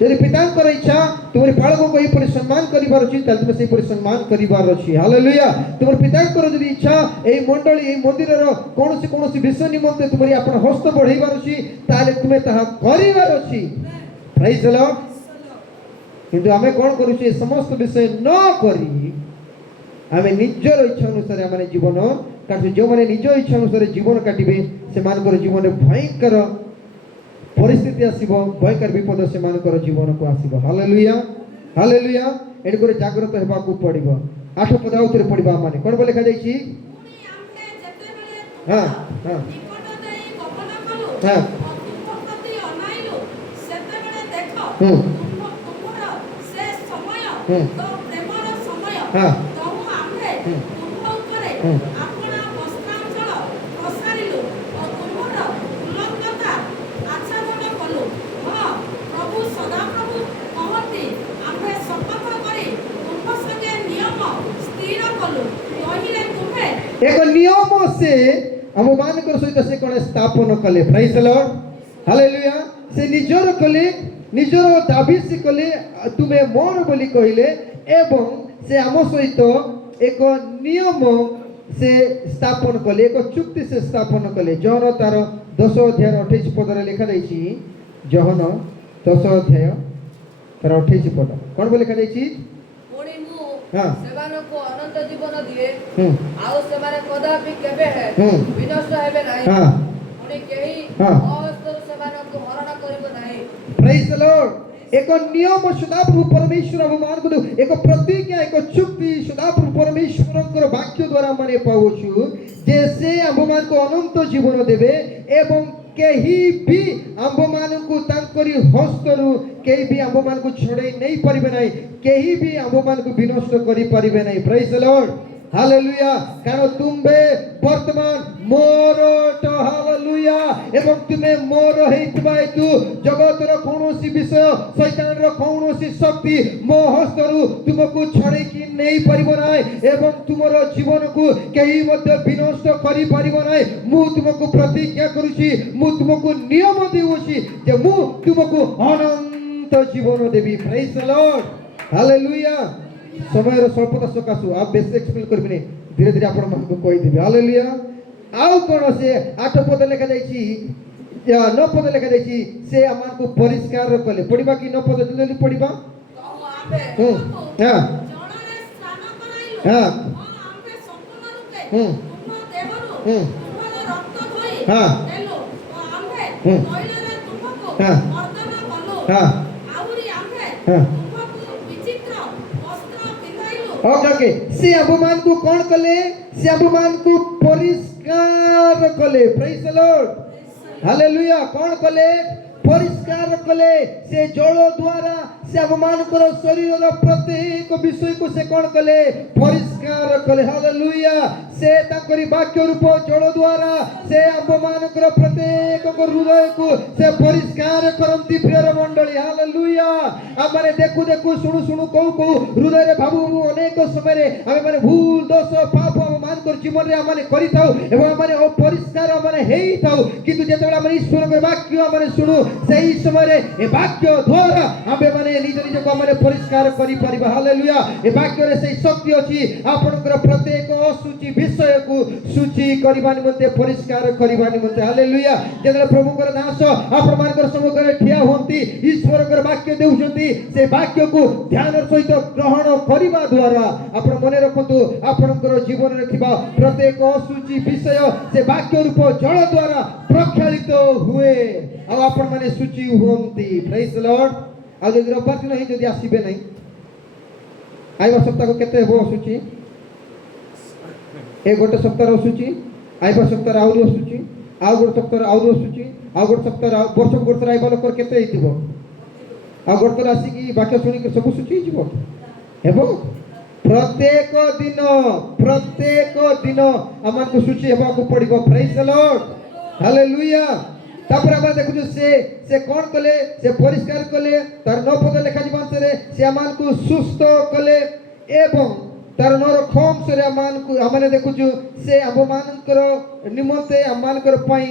यदि पितांकर इच्छा तुमर बाळको को एही सम्मान करिबार अछि तले तुम सेही परि सम्मान करिबार अछि हालेलुया तुमर पितांकर यदि इच्छा एही मंडली एही मंदिर रो कोनोसी विषय निमंते तुमरी आपण हस्त बढ़ाइबार अछि ताले तुमे ताहा करिबार अछि प्रेज द लॉर्ड किंतु आमे कोन करू छी समस्त विषय न करी आमे निजर इच्छा अनुसार आमे जीवन काटू जो माने निज इच्छा अनुसार जीवन काटिबे से मानकर जीवन भयंकर परिस्थिति आसीबो भयंकर विपद से मानकर जीवन को आसीबो हालेलुया हालेलुया एड करे जागृत हेबा को पड़िबो 8 पद उतरे पड़िबा माने कोन बोले लिखा जाई छी हां हां हां हां एक नियम से हम मानकर सहित से कोन स्थापन कले प्रेज द लॉर्ड हालेलुया से निजर कले निजर दाबी से कले तुमे मोर बोली कहिले एवं से हम सहित एक नियम से स्थापन कले एक चुक्ति से स्थापन कले जहन तार 10 अध्याय 28 पद रे लिखा जाई छी जहन 10 अध्याय तार 28 पद कोन बोली लिखा जाई छी हां सेमानको अनंत जीवन दिए आउ सेमाने कदापि केबे है विनाश हेबे नाही हां उनी केही अवस्तर सेमानको मरण करिबो नाही प्रेज द लॉर्ड एक नियम सदाप्रभु परमेश्वर भगवान को एक प्रतिज्ञा एक चुक्ति सदाप्रभु परमेश्वरଙ୍କର वाक्य द्वारा माने पाउछु जे से हममान को अनंत जीवन देबे एवं केही भी हममान को तांकरी हस्तरु केही भी हममान को छोड़े नहीं परिबे नाही केही भी हममान को विनष्ट करि परिबे नाही प्रेज द लॉर्ड हालेलुया कारण तुमे वर्तमान मोर तो हालेलुया एवं तुमे मोर हेतु जगतर कौनसी विषय शैतान रो कौनसी शक्ति मो हस्तरु तुमको छड़े कि नहीं परिबो नाय एवं तुमरो जीवन को केही मध्ये विनष्ट करि परिबो नाय मु तुमको प्रतिज्ञा करूची मु तुमको नियम देउची जे मु तुमको अनंत जीवन देवी प्रेज द लॉर्ड हालेलुया समय स्वल्पता सकाशु आप बेस एक्सप्लेन करबिने धीरे धीरे आपण मन को कहि देबे हालेलुया आउ कोन से 8 पद लेखा जाईची या 9 पद लेखा जाईची से अमान को परिष्कार कले पढिबा कि 9 पद जल्दी पढिबा हां ଜଣରେ ସ୍ନାନ କରାଇଲୁ हां ଆମ୍ଭେ ସମ୍ପୂର୍ଣ୍ଣ ରୂପେ ତୁମ ଦେହରୁ ତୁମର ରକ୍ତ ଧୋଇ ହଁ। ଦେଲୁ ଓ ଆମ୍ଭେ ହୁଁ। ତୈଳରେ ତୁମକୁ ହଁ। ମର୍ଦ୍ଦନ କଲୁ ହଁ। ଆହୁରି ଆମ୍ଭେ ହଁ। ତୁମକୁ ବିଚିତ୍ର ବସ୍ତ୍ର ପିନ୍ଧାଇଲୁ ओके से अभिमान को कौन कले से अभिमान को परिष्कार कले प्रेज द लॉर्ड हालेलुया कौन कले परिष्कार कले से जल द्वारा से अभिमान करो शरीर रो प्रत्येक विषय को से कौन कले परिष्कार कले हालेलुया से ताकरी वाक्य रूप जल द्वारा से अभिमान करो प्रत्येक को हृदय को से परिष्कार करंती प्रिय मंडली हालेलुया आमाने देखु देखु सुनु सुनु कहू हृदय रे भाबु अनेक समय रे आमे माने भूल दोष पाप अभिमान कर जीवन रे आमाने करि थाउ एवं आमाने अपरिष्कार आमाने हेई थाउ किंतु जेतबेला आमे ईश्वर के वाक्य आमाने सुनु सेही समय रे ए वाक्य द्वारा आमे माने निज निज को आमाने परिष्कार करि परिबा हालेलुया ए वाक्य रे सेही शक्ति अछि आपनकर प्रत्येक अशुचि विषय को सूची करबा निमंते परिष्कार करबा निमंते हालेलुया जेतबेला प्रभुकर दास आपण मानकर सम्मुखरे ठिया होंती ईश्वरकर वाक्य देउछंती से वाक्य को ध्यान सहित ग्रहण करबा द्वारा आपण मने रखतु आपनकर जीवन रे थिबा प्रत्येक अशुचि विषय से वाक्य रूप जल द्वारा प्रक्षालित हुए आ आपण माने सूची होंती प्रेज द लॉर्ड आ जदि रविवार दिन ही जदि आसीबे नहीं आइबा सप्ताह को केते हो सूची ए गोटे सप्ताह रो सूची आइबा सप्ताह आउरी सूची आ गोटे सप्ताह आउरी सूची आ गोटे सप्ताह वर्ष गोटे आइबा लोकर केते हेतिबो आ गोटे आसी की वाक्य सुनी के सब सूची हिजबो हेबो प्रत्येक दिन आमान को सूची हेबा को पड़िबो प्रेज द लॉर्ड हालेलुया तापर हम देखु से कोन कले से परिष्कार कले तार 9 पद लेखा जीवन से आमान को सुस्त कले एवं तार नर खम से आमान को हमने देखु से अवमानकर निमंते आमानकर पई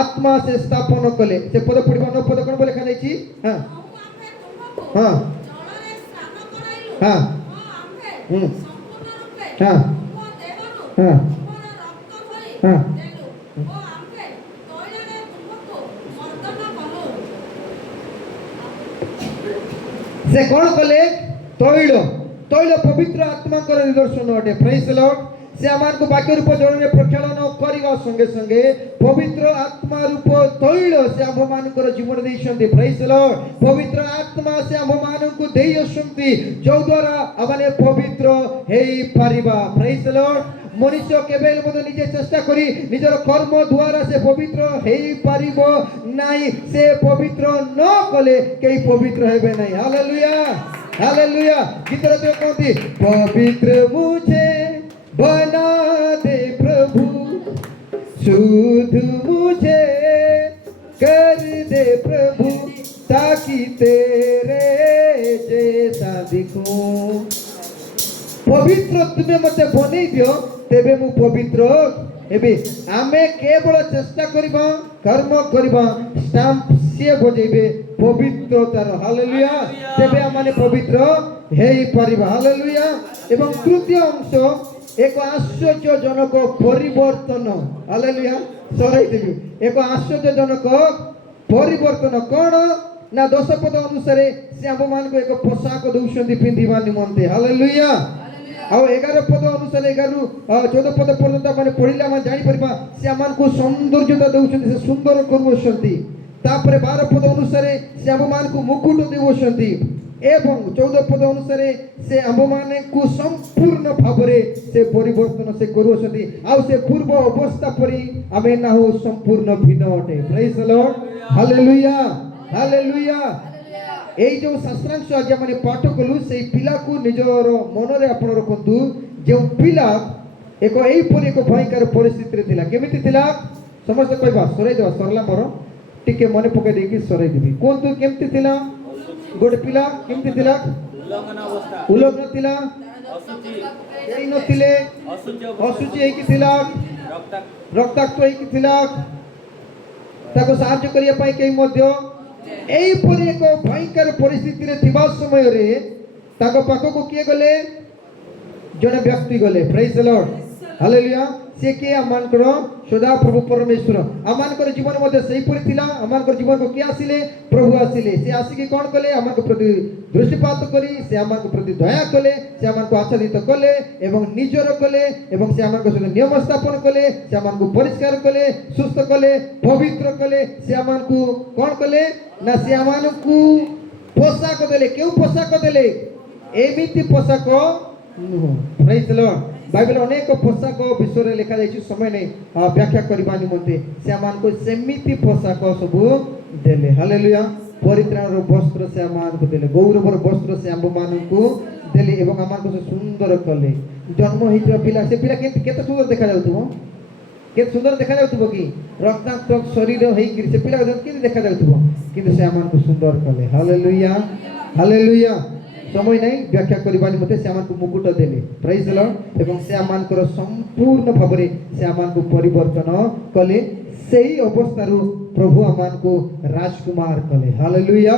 आत्मा से स्थापन कले से पद पड़िबो 9 पद कोन लेखा जाईची हां हां ଜଳରେ ସ୍ନାନ କରାଇଲୁ हां ଆମ୍ଭେ ସମ୍ପୂର୍ଣ୍ଣ ରୂପେ हां ତୁମ ଦେହରୁ हां ତୁମର ରକ୍ତ ଧୋଇ हां ଦେଲୁ ଓ ଆମ୍ଭେ ତୈଳରେ ତୁମକୁ ମର୍ଦ୍ଦନ କଲୁ से कौन कले तैल तैल पवित्र आत्मा कर निदर्शन अटे प्रेज द लॉर्ड से आमान को वाक्य रूप जल रे प्रक्षालन करबा संगे संगे पवित्र आत्मा रूप तैल से आममान कर जीवन देइछन्ती प्रेज द लॉर्ड पवित्र आत्मा से आममान को देइछन्ती जो द्वारा आमाने पवित्र हेई परिबा प्रेज द लॉर्ड मनुष्य केवल मत निजे चेष्टा करी निजर कर्म द्वारा से पवित्र हेई परिबो नाही से पवित्र न कले केई पवित्र हेबे नाही हालेलुया हालेलुया गीतरे तो कहती पवित्र मुझे बना दे प्रभु शुद्ध मुझे कर दे प्रभु ताकि तेरे जैसा दिखूं पवित्र तुमे मते बनै दियो तेबे मु पवित्र एबे आमे केवल चेष्टा करिबा कर्म करिबा स्टैम्प से बजेबे पवित्रतार हालेलुया तेबे आमाने पवित्र हेई परिबा हालेलुया एवं तृतीय अंश एक आश्चर्यजनक परिवर्तन हालेलुया सराई देबी एक आश्चर्यजनक परिवर्तन कोन ना 10 पद अनुसार से आम मान को एक पोशाक दउछंती पिंधिबा निमंते हालेलुया आ 11 पद अनुसार 14 पद पर्यंत माने पढिला मान जानि परबा से आमान को सौंदर्यता दउछंती से सुंदर करवछंती तापरे 12 पद अनुसार से आम मान को मुकुट देवछंती एवं 14 पद अनुसार से आम माने को संपूर्ण भाबरे से परिवर्तन से करवछंती आ से पूर्व अवस्था परि आमे ना हो संपूर्ण भिन्न अटे praise the Lord hallelujah hallelujah एई जो शास्त्रांश आज्ञा माने पाठ कलु सेई पिला को निजर मन रे आपण रखंतु जे पिला ଏକ ଏଇପରି ଏକ ଭୟଙ୍କର ପରିସ୍ଥିତିରେ ଥିଲା। କେମିତି ଥିଲା ସମସ୍ତେ କହିବା, ସରେଇ ଦେବା, ସରିଲା ମୋର, ଟିକେ ମନେ ପକାଇ ଦେଇକି ସରେଇ ଦେବି। କୁହନ୍ତୁ କେମିତି ଥିଲା? ଗୋଟେ ପିଲା କେମିତି ଥିଲା? ଉଲ୍ଲଂଘନ ଅବସ୍ଥା, ଉଲଗ୍ନ ଥିଲା, ଅଶୁଚି, କେହି ନଥିଲେ, ଅଶୁଚି ଅଶୁଚି ହେଇକି ଥିଲା, ରକ୍ତାକ୍ତ ହେଇକି ଥିଲା, ତାକୁ ସାହାଯ୍ୟ କରିବା ପାଇଁ କେହି ମଧ୍ୟ। ଏଇପରି ଏକ ଭୟଙ୍କର ପରିସ୍ଥିତିରେ ଥିବା ସମୟରେ ତାଙ୍କ ପାଖକୁ କିଏ ଗଲେ? ଜଣେ ବ୍ୟକ୍ତି ଗଲେ। ପ୍ରେଜ୍ ଦ ଲର୍ଡ, ହାଲେଲୁୟା। ସେ କିଏ? ଆମମାନଙ୍କର ସଦାପ୍ରଭୁ ପରମେଶ୍ୱର। ଆମମାନଙ୍କର ଜୀବନ ମଧ୍ୟ ସେହିପରି ଥିଲା। ଆମମାନଙ୍କର ଜୀବନକୁ କିଏ ଆସିଲେ? ପ୍ରଭୁ ଆସିଲେ। ସେ ଆସିକି କ'ଣ କଲେ? ଆମମାନଙ୍କ ପ୍ରତି ଦୃଷ୍ଟିପାତ କରି ସେ ଆମମାନଙ୍କ ପ୍ରତି ଦୟା କଲେ, ସେ ଆମମାନଙ୍କୁ ଆଚ୍ଛାଦିତ କଲେ ଏବଂ ନିଜର କଲେ ଏବଂ ସେ ଆମମାନଙ୍କ ସହିତ ନିୟମ ସ୍ଥାପନ କଲେ, ସେ ଆମମାନଙ୍କୁ ପରିଷ୍କାର କଲେ, ସୁସ୍ଥ କଲେ, ପବିତ୍ର କଲେ। ସେ ଆମମାନଙ୍କୁ କ'ଣ କଲେ? ନା ସେ ଆମମାନଙ୍କୁ ପୋଷାକ ଦେଲେ। କେଉଁ ପୋଷାକ ଦେଲେ? ଏମିତି ପୋଷାକ ନୁହଁ। ପ୍ରେଜ୍ ଦ ଲର୍ଡ। ବାଇବେଲ ଅନେକ ପୋଷାକ ବିଷୟରେ ଲେଖାଯାଇଛି, ସମୟ ନେଇ ବ୍ୟାଖ୍ୟା କରିବା ନିମନ୍ତେ। ସେ ଆମମାନଙ୍କୁ ସେମିତି ପୋଷାକ ସବୁ ଦେଲେ। ହାଲେଲୁୟା। ପରିତ୍ରାଣର ବସ୍ତ୍ର ସେ ଆମମାନଙ୍କୁ ଦେଲେ, ଗୌରବର ବସ୍ତ୍ର ସେ ଆମ୍ଭମାନଙ୍କୁ ଦେଲେ ଏବଂ ଆମମାନଙ୍କୁ ସେ ସୁନ୍ଦର କଲେ। ଜନ୍ମ ହେଇଥିବା ପିଲା, ସେ ପିଲା କେତେ ସୁନ୍ଦର ଦେଖାଯାଉଥିବ? କେତେ ସୁନ୍ଦର ଦେଖାଯାଉଥିବ କି? ରକ୍ତାକ୍ତ ଶରୀର ହେଇକିରି ସେ ପିଲା କେମିତି ଦେଖାଯାଉଥିବ? କିନ୍ତୁ ସେ ଆମମାନଙ୍କୁ ସୁନ୍ଦର କଲେ। Hallelujah, hallelujah. ସମୟ ନାହିଁ ବ୍ୟାଖ୍ୟା କରିବା ନିମନ୍ତେ। ସେ ଆମମାନଙ୍କୁ ମୁକୁଟ ଦେଲେ। ପ୍ରେଜ୍ ଦ ଲର୍ଡ। ଏବଂ ସେ ଆମମାନଙ୍କର ସମ୍ପୂର୍ଣ୍ଣ ଭାବରେ ସେ ଆମମାନଙ୍କୁ ପରିବର୍ତ୍ତନ କଲେ। ସେହି ଅବସ୍ଥାରୁ ପ୍ରଭୁ ଆମମାନଙ୍କୁ ରାଜକୁମାର କଲେ। ହାଲେଲୁୟା।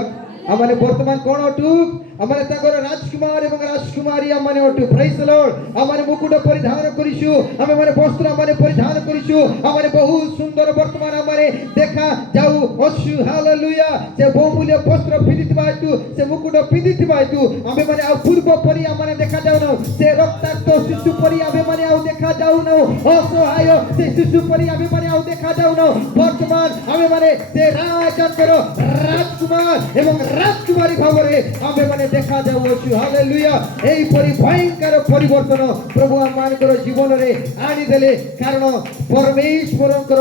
ଆମମାନେ ବର୍ତ୍ତମାନ କ'ଣ ଅଟୁ? ଆମମାନେ ତାଙ୍କର ରାଜକୁମାର ଏବଂ ରାଜକୁମାରୀ ଆମମାନେ ଅଟୁ। ପ୍ରେଜ୍ ଦ ଲର୍ଡ। ଆମମାନେ ମୁକୁଟ ପରିଧାନ କରିଛୁ, ଆମମାନେ ବସ୍ତ୍ର ଆମମାନେ ପରିଧାନ କରିଛୁ, ଆମମାନେ ବହୁତ ସୁନ୍ଦର ବର୍ତ୍ତମାନ ଆମମାନେ ଦେଖା ଯାଉ ଅଛୁ। ହାଲେଲୁୟା। ସେ ବହୁମୂଲ୍ୟ ବସ୍ତ୍ର ପିନ୍ଧିଥିବା ହେତୁ, ସେ ମୁକୁଟ ପିନ୍ଧିଥିବା ହେତୁ ଆମେମାନେ ଆଉ ପୂର୍ବ ପରି ଆମମାନେ ଦେଖାଯାଉନାହୁଁ। ସେ ରକ୍ତାକ୍ତ ଶିଶୁ ପରି ଆମେମାନେ ଆଉ ଦେଖାଯାଉନାହୁଁ। ଅସହାୟ ସେ ଶିଶୁ ପରି ଆମେମାନେ ଆଉ ଦେଖାଯାଉନାହୁଁ। ବର୍ତ୍ତମାନ ଆମେମାନେ ସେ ରାଜାଙ୍କର ରାଜକୁମାର ଏବଂ ରାଜକୁମାରୀ ଭାବରେ ଆମେମାନେ ଦେଖାଯାଉଅଛୁ। ହାଲେଲୁୟା। ଏହିପରି ଭୟଙ୍କର ପରିବର୍ତ୍ତନ ପ୍ରଭୁ ଆମମାନଙ୍କର ଜୀବନରେ ଆଣିଦେଲେ। କାରଣ ପରମେଶ୍ୱରଙ୍କର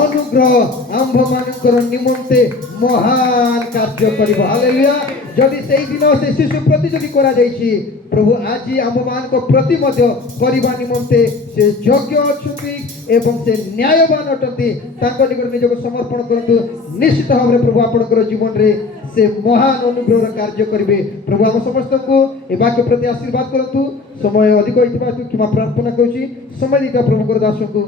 ଅନୁଗ୍ରହ ଆମ୍ଭମାନଙ୍କର ନିମନ୍ତେ ମହାନ କାର୍ଯ୍ୟ କରିବ। ହାଲେଲୁୟା। ଯଦି ସେଇଦିନ ସେ ଶିଶୁ ପ୍ରତି ଯଦି କରାଯାଇଛି, ପ୍ରଭୁ ଆଜି ଆମ୍ଭମାନଙ୍କ ପ୍ରତି ମଧ୍ୟ କରିବା ନିମନ୍ତେ ସେ ଯୋଗ୍ୟ ଅଛନ୍ତି ଏବଂ ସେ ନ୍ୟାୟବାନ ଅଟନ୍ତି। ତାଙ୍କ ନିକଟରେ ନିଜକୁ ସମର୍ପଣ କରନ୍ତୁ। ନିଶ୍ଚିତ ଭାବରେ ପ୍ରଭୁ ଆପଣଙ୍କର ଜୀବନରେ ସେ ମହାନ ଅନୁଗ୍ରହର କାର୍ଯ୍ୟ କରିବେ। ପ୍ରଭୁ ଆମ ସମସ୍ତଙ୍କୁ ଏ ବାକ୍ୟ ପ୍ରତି ଆଶୀର୍ବାଦ କରନ୍ତୁ। ସମୟ ଅଧିକ ହୋଇଥିବା କ୍ଷମା ପ୍ରାର୍ଥନା କରୁଛି। ସମୟ ଦେଇଥିବା ପ୍ରଭୁଙ୍କର ଦାସଙ୍କୁ